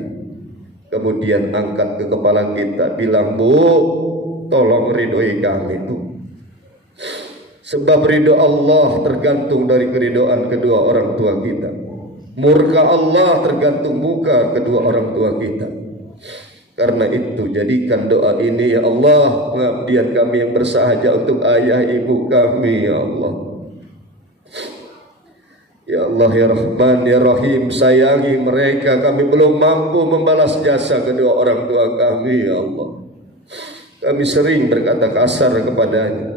Kemudian angkat ke kepala kita, bilang, Bu, tolong ridhoi kami Bu. Sebab ridho Allah tergantung dari keridhoan kedua orang tua kita. Murka Allah tergantung muka kedua orang tua kita. Karena itu jadikan doa ini, ya Allah, pengabdian kami yang bersahaja untuk ayah ibu kami ya Allah. Ya Allah, ya Rahman, ya Rahim, sayangi mereka. Kami belum mampu membalas jasa kedua orang tua kami ya Allah. Kami sering berkata kasar kepadanya.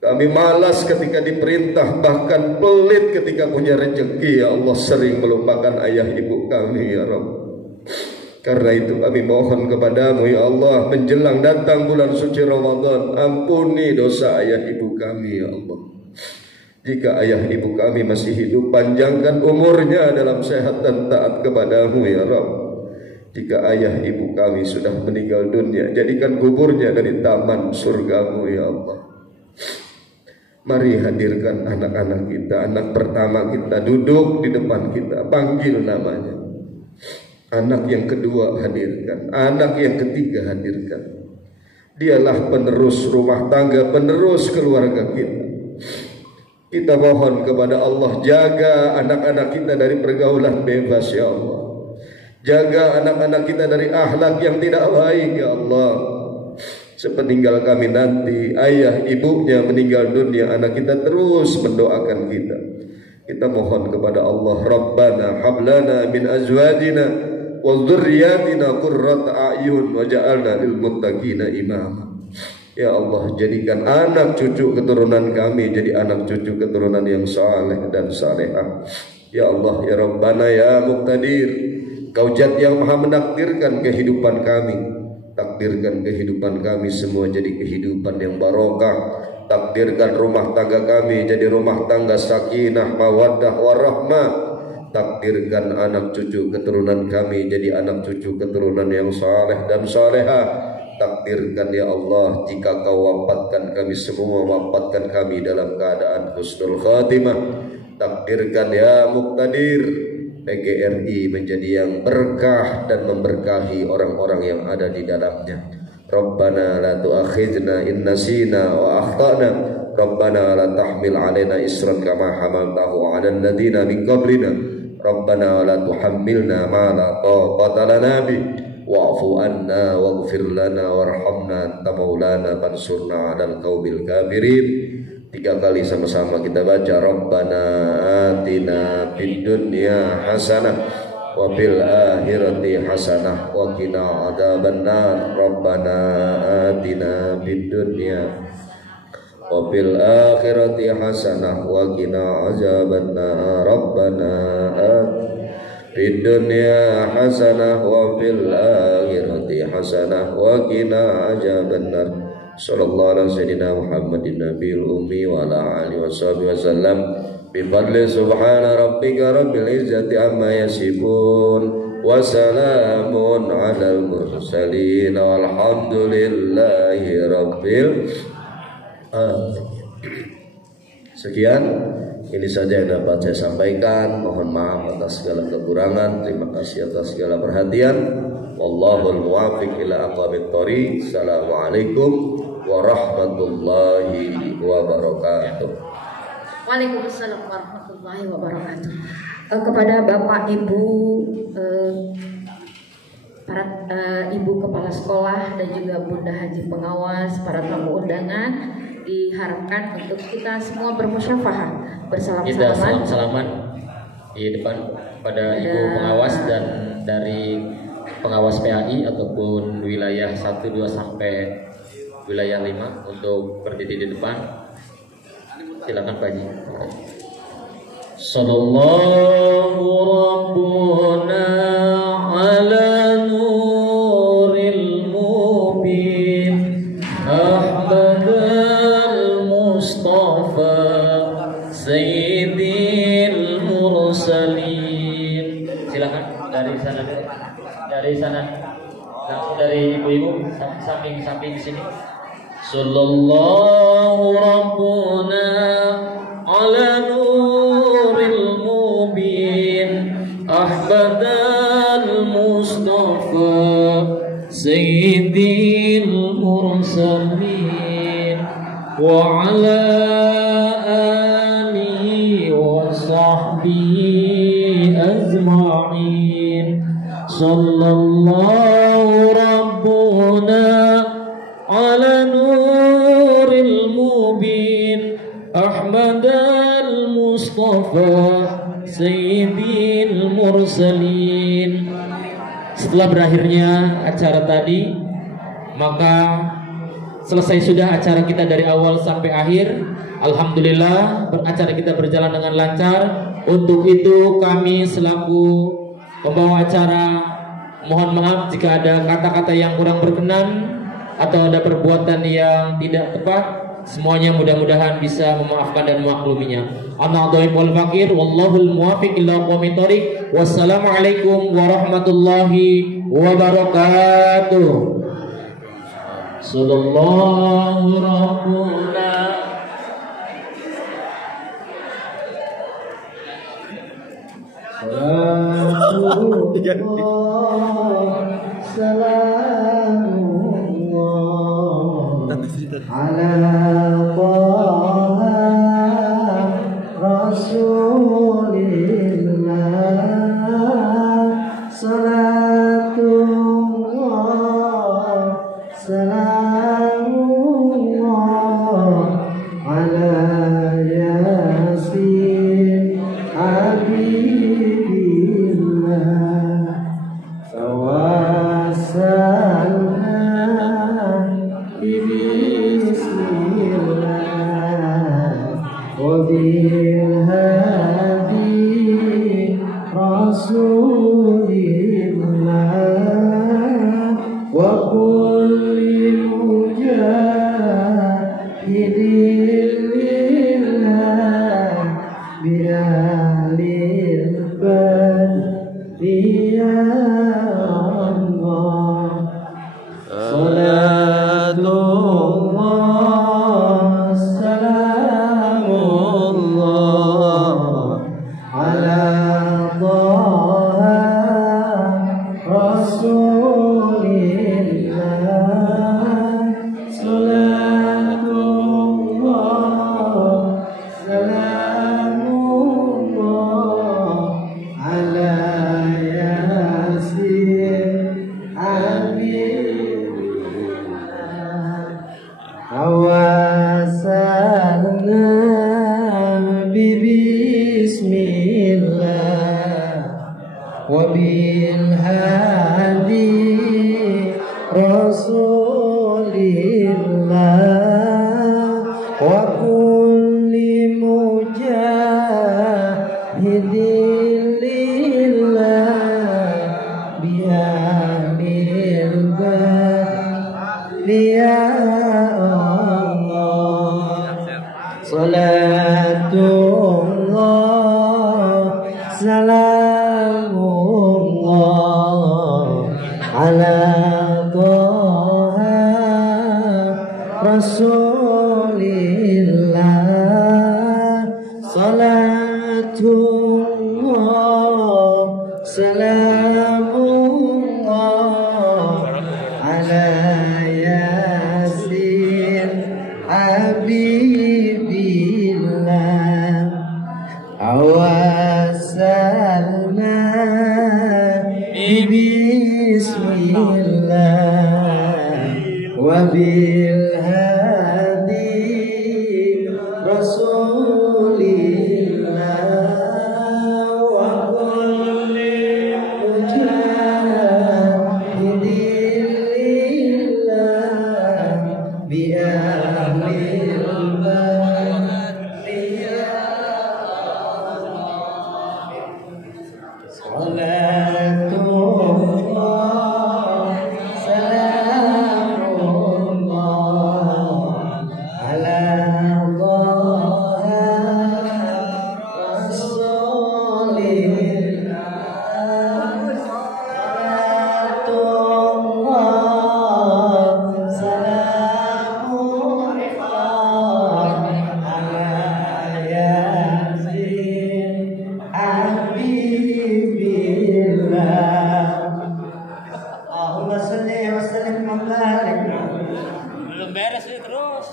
Kami malas ketika diperintah, bahkan pelit ketika punya rezeki ya Allah. Sering melupakan ayah ibu kami ya Rabb. Karena itu kami mohon kepadamu ya Allah, menjelang datang bulan suci Ramadan, ampuni dosa ayah ibu kami ya Allah. Jika ayah ibu kami masih hidup, panjangkan umurnya dalam sehat dan taat kepadamu ya Rabb. Jika ayah ibu kami sudah meninggal dunia, jadikan kuburnya dari taman surgamu ya Allah. Mari hadirkan anak-anak kita. Anak pertama kita duduk di depan kita, panggil namanya. Anak yang kedua hadirkan, anak yang ketiga hadirkan. Dialah penerus rumah tangga, penerus keluarga kita. Kita mohon kepada Allah, jaga anak-anak kita dari pergaulan bebas ya Allah. Jaga anak-anak kita dari akhlak yang tidak baik ya Allah. Sepeninggal kami nanti, ayah ibunya meninggal dunia, anak kita terus mendoakan kita. Kita mohon kepada Allah, Rabbana hablana min azwajina wa dzurriyyatina qurrata a'yun waj'alna lil muttaqina imama. Ya Allah, jadikan anak cucu keturunan kami jadi anak cucu keturunan yang saleh dan salehah. Ya Allah, ya Rabbana, ya Muqtadir, Kau Zat yang Maha menakdirkan kehidupan kami. Takdirkan kehidupan kami semua jadi kehidupan yang barokah. Takdirkan rumah tangga kami jadi rumah tangga sakinah, mawaddah, warahmah. Takdirkan anak cucu keturunan kami jadi anak cucu keturunan yang saleh dan salehah. Takdirkan ya Allah, jika Kau wafatkan kami semua, wafatkan kami dalam keadaan husnul khatimah. Takdirkan ya Muqtadir, PGRI menjadi yang berkah dan memberkahi orang-orang yang ada di dalamnya. Rabbana la tu'akhidna in nasina wa akhtana. Rabbana la tahmil alaina isran kama hamaltahu 'alal ladzina min qablina. Rabbana la tuhammilna ma la taqata lana bi. Wa'fu anna waghfir lana warhamna anta maulana fansurna 'alal qaumil kafirin. 3 kali sama-sama kita baca, Rabbana atina fid dunya hasanah wa fil akhirati hasanah wa qina adzabannar. Rabbana atina fid dunya wa fil akhirati hasanah wa qina adzabannar. Rabbana fid dunya hasanah wa fil akhirati hasanah wa qina adzabannar. Sallallahu alaihi sayyidina Muhammadin nabiyil ummi wa ala alihi washabihi wasallam. Bi fadli subhana rabbika rabbil izzati amma yasifun wa salamun alal mursalin walhamdulillahi rabbil alamin. Sekian, Ini saja yang dapat saya sampaikan. Mohon maaf atas segala kekurangan. Terima kasih atas segala perhatian. Wallahul muwaffiq ila aqwamit thoriq. Assalamualaikum warahmatullahi wabarakatuh. Waalaikumsalam warahmatullahi wabarakatuh. Kepada Bapak Ibu para Ibu Kepala Sekolah dan juga Bunda Haji Pengawas, para tamu undangan, diharapkan untuk kita semua bermusyafahah, Kita bersalam-salaman salam-salaman di depan pada Ibu Pengawas dan dari pengawas PAI ataupun wilayah 1, 2 sampai wilayah 5 untuk berdiri di depan. Silakan Pak Haji. Sallallahu Rabbuna ala nuril mubin Ahmadal Mustafa Sayyidil Mursalin. Silakan dari sana dulu. Dari sana langsung dari ibu-ibu samping-samping sini. Sallallahu Rabbuna ala nuril mubin Ahmadal Mustafa Sayyidil Mursalin wa ala alihi wa sahbihi ajma'in. Sallallahu Rabbuna ala nuril mubin Ahmadal Mustafa Sayyidil Mursalin. Setelah berakhirnya acara tadi, maka selesai sudah acara kita dari awal sampai akhir. Alhamdulillah acara kita berjalan dengan lancar. Untuk itu kami selaku pembawa acara mohon maaf jika ada kata-kata yang kurang berkenan atau ada perbuatan yang tidak tepat. Semuanya mudah-mudahan bisa memaafkan dan memakluminya. Ana dhaif wal fakir wallahul muwaffiq ila aqwamit thoriq. Wassalamualaikum warahmatullahi wabarakatuh. Sallallahu rabbuna ala Taha Rasulillah salatullah salamullah ala Yasin Habibillah tawassalna وبالهادي رسول الله وكل مجاهد لله بأهل البدر يا الله صلاة الله سلام الله على طه رسول الله صلاة الله سلام الله على ياسين حبيب Awasalna bismillah wa bil hadi rasulillah wa kulli mujahidin lillah bi'amil badri Salatullah Salamullah Ala Taha Rasulillah Salat Salamullah ala Yasin Habibillah awasalna bismillah wabil hadi rasulillah wa kulli mujahidillah bi ahlil Salatullah salamullah ala Taha Rasulillah Salatullah salamullah ala Yasin Habibillah Allahumma salli wa sallim wa barik. Belum beres nih terus.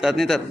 Tat nih tat.